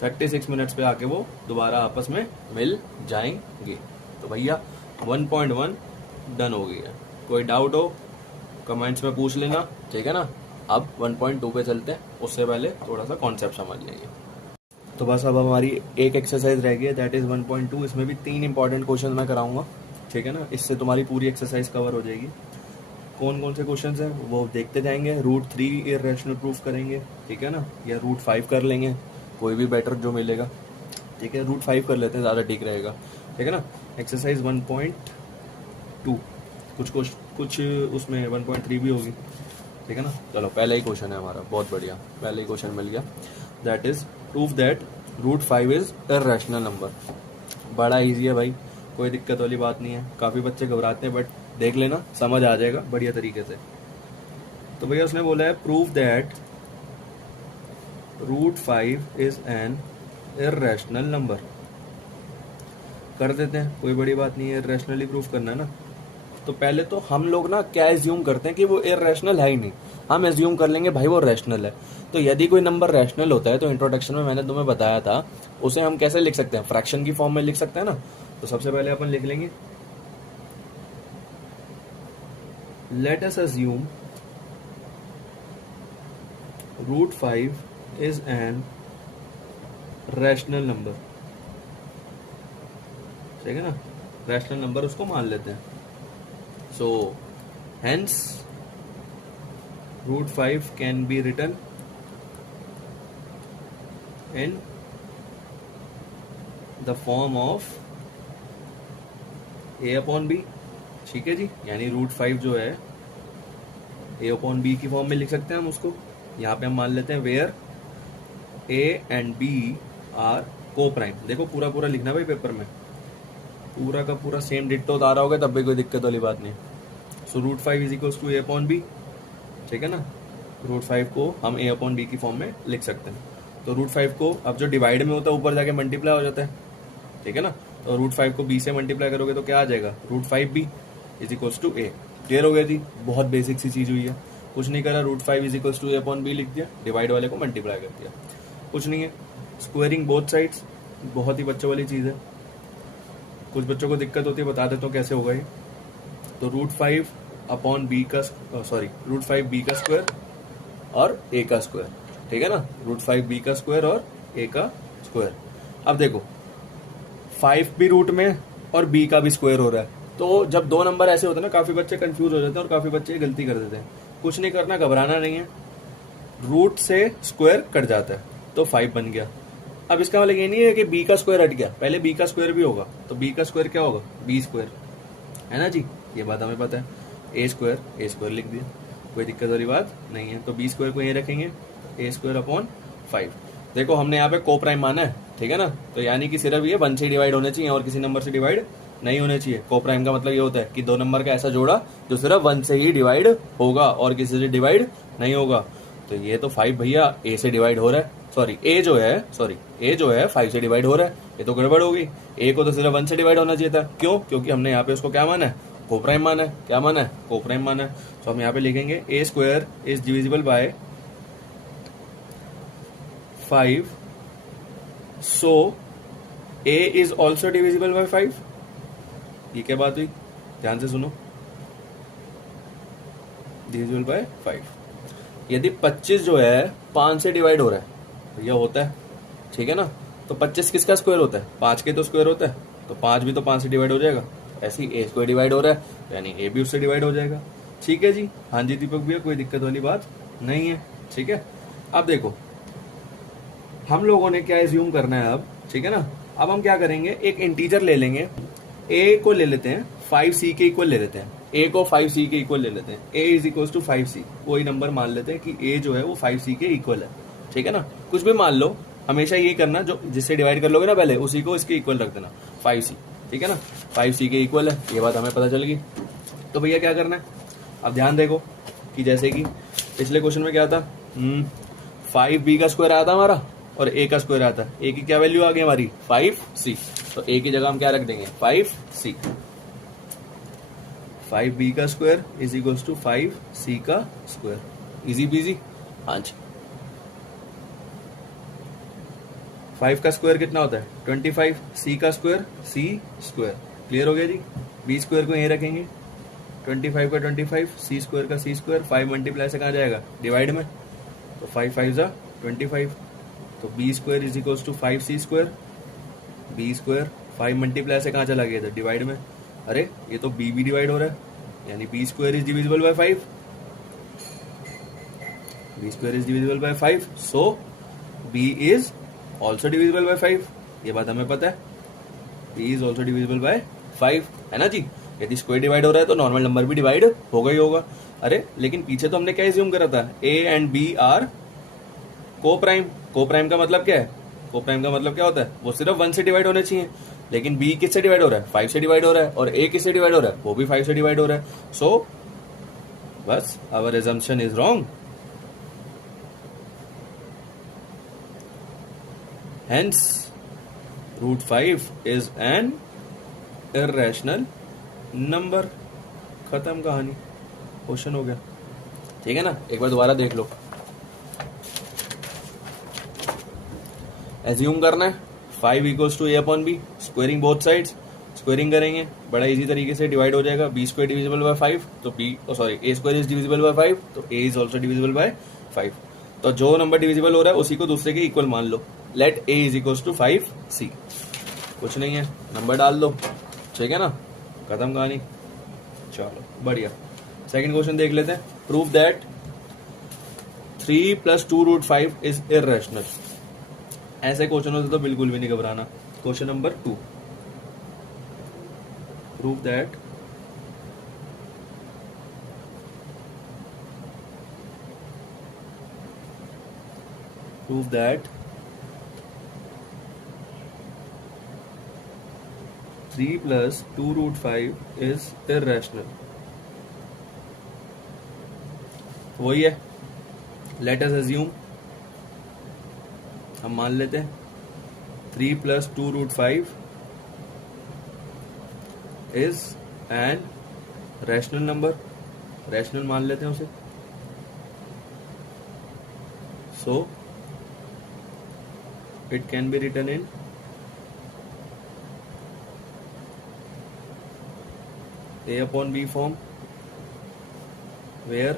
36 मिनट्स पे आके वो दोबारा आपस में मिल जाएंगे। तो भैया 1.1 डन हो गई है। कोई डाउट हो कमेंट्स में पूछ लेना, ठीक है ना। अब 1.2 पे चलते हैं, उससे पहले थोड़ा सा कॉन्सेप्ट समझ लेंगे। तो बस अब हमारी एक एक्सरसाइज रह गई है, दैट इज 1.2। इसमें भी 3 इंपॉर्टेंट क्वेश्चन मैं कराऊंगा, ठीक है ना। इससे तुम्हारी पूरी एक्सरसाइज कवर हो जाएगी। कौन कौन से क्वेश्चन हैं वो देखते जाएंगे। रूट 3 इर्रेशनल प्रूफ करेंगे, ठीक है ना, या रूट 5 कर लेंगे, कोई भी बेटर जो मिलेगा, ठीक है। रूट 5 कर लेते हैं, ज़्यादा ठीक रहेगा, ठीक है ना। एक्सरसाइज 1.2 कुछ उसमें 1.3 भी होगी, ठीक है ना। चलो पहला ही क्वेश्चन है हमारा, बहुत बढ़िया, पहला ही क्वेश्चन मिल गया। That is proof that root 5 is irrational number. बड़ा इजी है भाई, कोई दिक्कत वाली बात नहीं है। काफ़ी बच्चे घबराते हैं, बट देख लेना, समझ आ जाएगा बढ़िया तरीके से। तो भैया उसने बोला है proof that root 5 is an irrational number. कर देते हैं, कोई बड़ी बात नहीं है, इर्रेशनली प्रूफ करना है ना। तो पहले तो हम लोग ना क्या एज्यूम करते हैं कि वो इर्रेशनल है ही नहीं, हम एज्यूम कर लेंगे भाई वो रैशनल है। तो यदि कोई नंबर रैशनल होता है तो इंट्रोडक्शन में मैंने तुम्हें बताया था, उसे हम कैसे लिख सकते हैं, फ्रैक्शन की फॉर्म में लिख सकते हैं ना। तो सबसे पहले अपन लिख लेंगे, let us assume root 5 is an rational number, ठीक है ना। रैशनल नंबर उसको मान लेते हैं। So hence root 5 can be written in the form of a upon b, ठीक है जी। यानी रूट 5 जो है a upon b की फॉर्म में लिख सकते हैं हम उसको। यहाँ पे हम मान लेते हैं where a and b are coprime. देखो पूरा पूरा लिखना भाई पेपर में, पूरा का पूरा सेम डिट्टो आ रहा होगा तब भी कोई दिक्कत वाली बात नहीं। So root 5 is equals to A upon B, ठीक है ना। रूट 5 को हम ए अपॉन बी की फॉर्म में लिख सकते हैं। तो रूट 5 को अब जो डिवाइड में होता है ऊपर जाके मल्टीप्लाई हो जाता है, ठीक है ना। तो रूट 5 को बी से मल्टीप्लाई करोगे तो क्या आ जाएगा, root 5b is equals to A. Clear हो गया थी, बहुत बेसिक सी चीज हुई है। कुछ नहीं करा, root 5 is equals to A upon B लिख दिया, डिवाइड वाले को मल्टीप्लाई कर दिया, कुछ नहीं है। स्क्वायरिंग बोथ साइड्स बहुत ही बच्चों वाली चीज है, कुछ बच्चों को दिक्कत होती है, बता देता हूँ कैसे होगा ये। तो रूट 5 अपॉन बी का रूट 5 बी का स्क्वायर और ए का स्क्वायर, ठीक है ना। रूट 5 बी का स्क्वायर और ए का स्क्वायर। अब देखो 5 भी रूट में और बी का भी स्क्वायर हो रहा है। तो जब दो नंबर ऐसे होते हैं ना, काफी बच्चे कंफ्यूज हो जाते हैं और काफी बच्चे गलती कर देते हैं। कुछ नहीं करना, घबराना नहीं है, रूट से स्क्वायर कट जाता है तो 5 बन गया। अब इसका मतलब ये नहीं है कि b का स्क्वायर हट गया, पहले b का स्क्वायर भी होगा। तो b का स्क्वायर क्या होगा, b स्क्वायर, है ना जी, ये बात हमें पता है। a स्क्वायर लिख दिया, कोई दिक्कत वाली बात नहीं है। तो b स्क्वायर को यहीं रखेंगे, a स्क्वायर अपॉन 5। देखो हमने यहाँ पे को प्राइम माना है, ठीक है ना। तो यानी कि सिर्फ ये 1 से डिवाइड होने चाहिए और किसी नंबर से डिवाइड नहीं होने चाहिए। को प्राइम का मतलब ये होता है कि दो नंबर का ऐसा जोड़ा जो सिर्फ 1 से ही डिवाइड होगा और किसी से डिवाइड नहीं होगा। तो ये तो 5 भैया a से डिवाइड हो रहा है, ए जो है 5 से डिवाइड हो रहा है, ये तो गड़बड़ हो गई। ए को तो सिर्फ 1 से डिवाइड होना चाहिए था, क्यों, क्योंकि हमने यहाँ पे उसको क्या माना है, को प्राइम माना है। क्या माना है, को प्राइम माना है। तो हम यहाँ पे लिखेंगे a square is divisible by 5, so a is also divisible by 5। ये क्या बात हुई, ध्यान से सुनो, डिविजिबल बाय 5। यदि 25 जो है 5 से डिवाइड हो रहा है, यह होता है, ठीक है ना। तो 25 किसका स्क्वायर होता है, 5 के तो स्क्वायर होता है, तो 5 भी तो 5 से डिवाइड हो जाएगा। ऐसे ही ए स्क्वायर डिवाइड हो रहा है, यानी ए भी उससे डिवाइड हो जाएगा। ठीक है जी, हाँ जी दीपक भैया, कोई दिक्कत वाली बात नहीं है, ठीक है। अब देखो हम लोगों ने क्या एज्यूम करना है अब, ठीक है ना। अब हम क्या करेंगे, एक इंटीजर ले लेंगे, ए को ले लेते हैं 5c के इक्वल ले लेते हैं, ए को 5c के इक्वल ले लेते हैं। ए इज इक्वल टू 5c, वही नंबर मान लेते हैं कि ए जो है वो 5c के इक्वल है, ठीक है ना। कुछ भी मान लो, हमेशा ये करना जो जिससे डिवाइड कर लोगे ना पहले, उसी को इसके इक्वल रख देना, 5c, ठीक है ना। 5c के इक्वल है, ये बात हमें पता चल गई। तो भैया क्या करना है, अब ध्यान देखो कि जैसे कि पिछले क्वेश्चन में क्या था, 5b का स्क्वायर आया था हमारा और a का स्क्वायर आया था। a की क्या वैल्यू आ गई हमारी, 5c। तो a की जगह हम क्या रख देंगे, 5c, 5b का square is equals to 5c का स्क्वायर। Easy PG. हाँ जी, 5 का स्क्वायर कितना होता है 25, c का स्क्वायर c स्क्वायर। क्लियर हो गया जी। b स्क्वायर को यहीं रखेंगे, 25 का 25, c स्क्वायर का c स्क्वायर, 5 मल्टीप्लाई से कहाँ जाएगा डिवाइड में, तो 5 5 जा 25, तो b square is equals to 5c square. b square 5 multiply से कहाँ चला गया था डिवाइड में, अरे ये तो b भी डिवाइड हो रहा है, यानी b square is divisible by 5, b square is divisible by 5, so b is also divisible by 5। ये बात हमें पता है, b is also divisible by 5, है ना जी। यदि स्क्वायर डिवाइड हो रहा है तो नॉर्मल नंबर भी डिवाइड होगा ही होगा। अरे लेकिन पीछे तो हमने क्या एज्यूम करा था, a एंड b आर को प्राइम। को प्राइम का मतलब क्या है, को प्राइम का मतलब क्या होता है, वो सिर्फ 1 से डिवाइड होने चाहिए, लेकिन b किससे डिवाइड हो रहा है 5 से डिवाइड हो रहा है, और a किससे डिवाइड हो रहा है, वो भी 5 से डिवाइड हो रहा है। सो बस our assumption is wrong, hence √5 is an irrational number। खत्म कहानी, क्वेश्चन हो गया। ठीक है ना, एक बार दोबारा देख लो। एज्यूम करना है 5 equals to a upon B, squaring both sides, squaring करेंगे बड़ा इजी तरीके से, डिवाइड हो जाएगा, b स्क्वायर डिविजिबल बाय 5, तो a square is divisible by 5, तो a is also divisible by 5। तो जो नंबर डिविजिबल हो रहा है उसी को दूसरे के इक्वल मान लो, let a is equals to 5c। कुछ नहीं है, नंबर डाल दो, ठीक है ना, खत्म कहानी। चलो बढ़िया। सेकंड क्वेश्चन देख लेते हैं। Prove that 3 + 2√5 is irrational. ऐसे क्वेश्चन होते तो बिल्कुल भी नहीं घबराना। Question number 2, prove that prove that 3 + 2√5 is irrational। वही है, लेट अस अज्यूम, हम मान लेते हैं 3 + 2√5 is an rational number, rational मान लेते हैं उसे। सो it can be written in a upon b form, where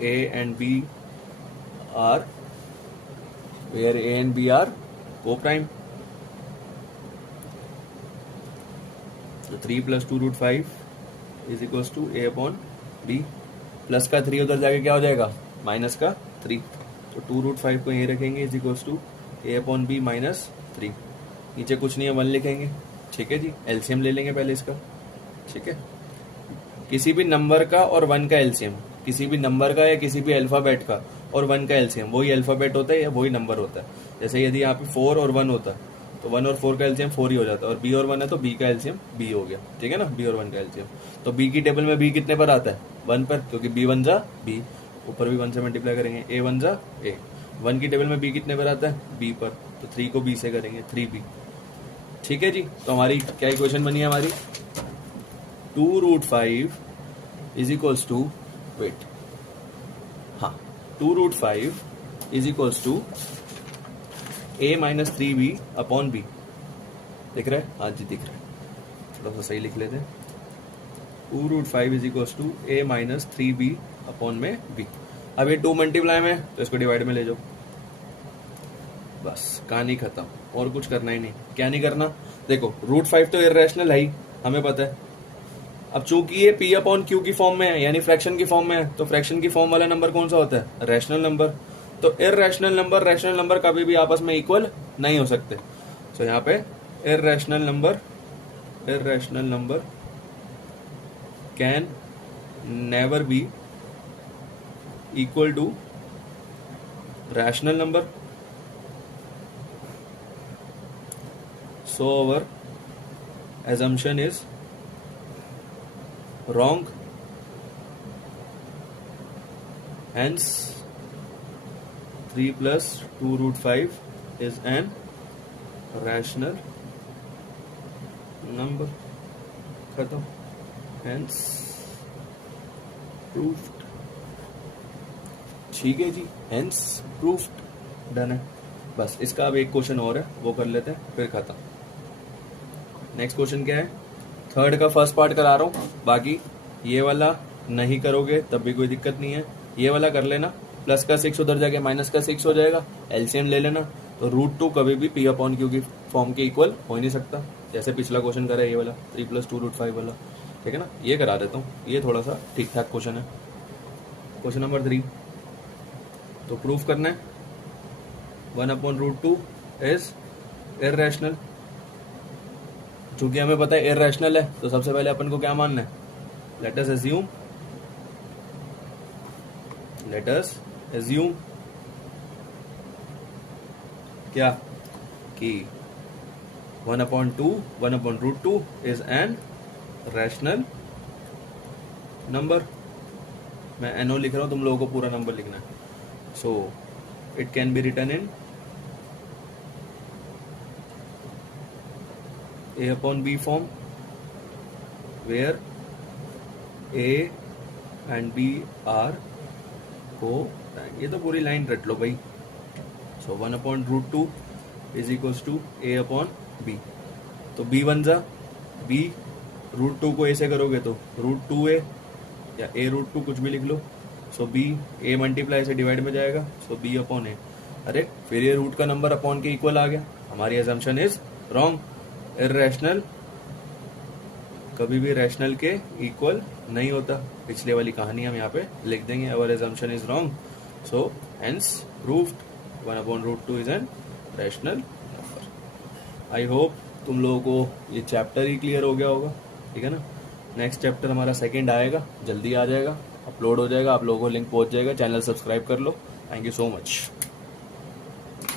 a and b are co-prime। तो 3 + 2√5 is equals to a upon b, plus का 3 उधर जाके क्या हो जाएगा माइनस का 3, तो 2√5 को यहीं रखेंगे, is equals to a upon b -3। नीचे कुछ नहीं है, 1 लिखेंगे, ठीक है जी। एलसीएम ले लेंगे पहले इसका, ठीक है। किसी भी नंबर का और 1 का एलसीएम, किसी भी नंबर का या किसी भी अल्फाबेट का और 1 का एलसीएम वही अल्फाबेट होता है या वही नंबर होता है। जैसे यदि यहाँ पे 4 और 1 होता है तो 1 और 4 का एलसीएम 4 ही हो जाता है, और b और 1 है तो b का एलसीएम b हो गया, ठीक है ना, b और 1 का एलसीएम। तो b की टेबल में b कितने पर आता है 1 पर, क्योंकि b 1 जा b, ऊपर भी 1 से मल्टीप्लाई करेंगे, a 1 जा a। 1 की टेबल में b कितने पर आता है b पर, तो 3 को b से करेंगे 3b, ठीक है जी। तो हमारी क्या इक्वेशन बनी है हमारी, 2√5 इज इक्वल्स टू, वेट, हाँ 2√5 is equals to a - 3b upon b। दिख रहा है, हाँ जी दिख रहा है, थोड़ा सा सही लिख लेते हैं। 2√5 is equals to a - 3b upon में b। अब ये 2 मल्टीप्लाई में तो इसको डिवाइड में ले जाओ, बस कहानी खत्म, और कुछ करना ही नहीं। क्या नहीं करना, देखो √5 तो इर्रेशनल है ही, हमें पता है। अब चूंकि ये p अपॉन q की फॉर्म में है, यानी फ्रैक्शन की फॉर्म में है, तो फ्रैक्शन की फॉर्म वाला नंबर कौन सा होता है, रैशनल नंबर। तो इर्रेशनल नंबर रैशनल नंबर कभी भी आपस में इक्वल नहीं हो सकते। तो यहाँ पे irrational number can never be equal to rational number. So our assumption is wrong, hence 3 + 2√5 is an rational number। खत्म, हेंस प्रूफ्ड। ठीक है जी, हेंस प्रूफ्ड, डन है। बस इसका अब एक क्वेश्चन और है, वो कर लेते हैं फिर खत्म। नेक्स्ट क्वेश्चन क्या है, थर्ड का फर्स्ट पार्ट करा रहा हूँ, बाकी ये वाला नहीं करोगे तब भी कोई दिक्कत नहीं है, ये वाला कर लेना। प्लस का 6 उधर जाके माइनस का 6 हो जाएगा, एलसीएम ले लेना। तो √2 कभी भी P अपॉन Q की फॉर्म के इक्वल हो ही नहीं सकता, जैसे पिछला क्वेश्चन करा है ये वाला 3 + 2 √5 वाला। ठीक है ना, ये करा देता हूँ, ये थोड़ा सा ठीक ठाक क्वेश्चन है। क्वेश्चन नंबर 3, तो प्रूफ करना है 1/√2 इज इर्रेशनल। चूंकि हमें पता है इर्रेशनल है, तो सबसे पहले अपन को क्या मानना है, लेट अस एज्यूम क्या कि 1/2 इज एन रैशनल नंबर। मैं NO लिख रहा हूं, तुम लोगों को पूरा नंबर लिखना है। So it can be written in A/B form where A and B are को ये तो पूरी लाइन रट लो भाई। सो 1/√2 इज इक्वल्स टू A/B। तो B बन जा, B √2 को A से करोगे तो √2A या A√2 कुछ भी लिख लो। सो B A मल्टीप्लाई से डिवाइड में जाएगा, सो B/A। अरे फिर ये रूट का नंबर अपॉन के इक्वल आ गया, हमारी अजम्पशन इज रॉन्ग। इर्रेशनल कभी भी रैशनल के इक्वल नहीं होता, पिछले वाली कहानी हम यहाँ पे लिख देंगे, अवर assumption is wrong. So hence proved 1/√2 is an rational number. I hope तुम लोगों को ये चैप्टर ही क्लियर हो गया होगा। ठीक है ना, नेक्स्ट चैप्टर हमारा सेकंड आएगा, जल्दी आ जाएगा, अपलोड हो जाएगा, आप लोगों को लिंक पहुंच जाएगा। चैनल सब्सक्राइब कर लो। Thank you so much.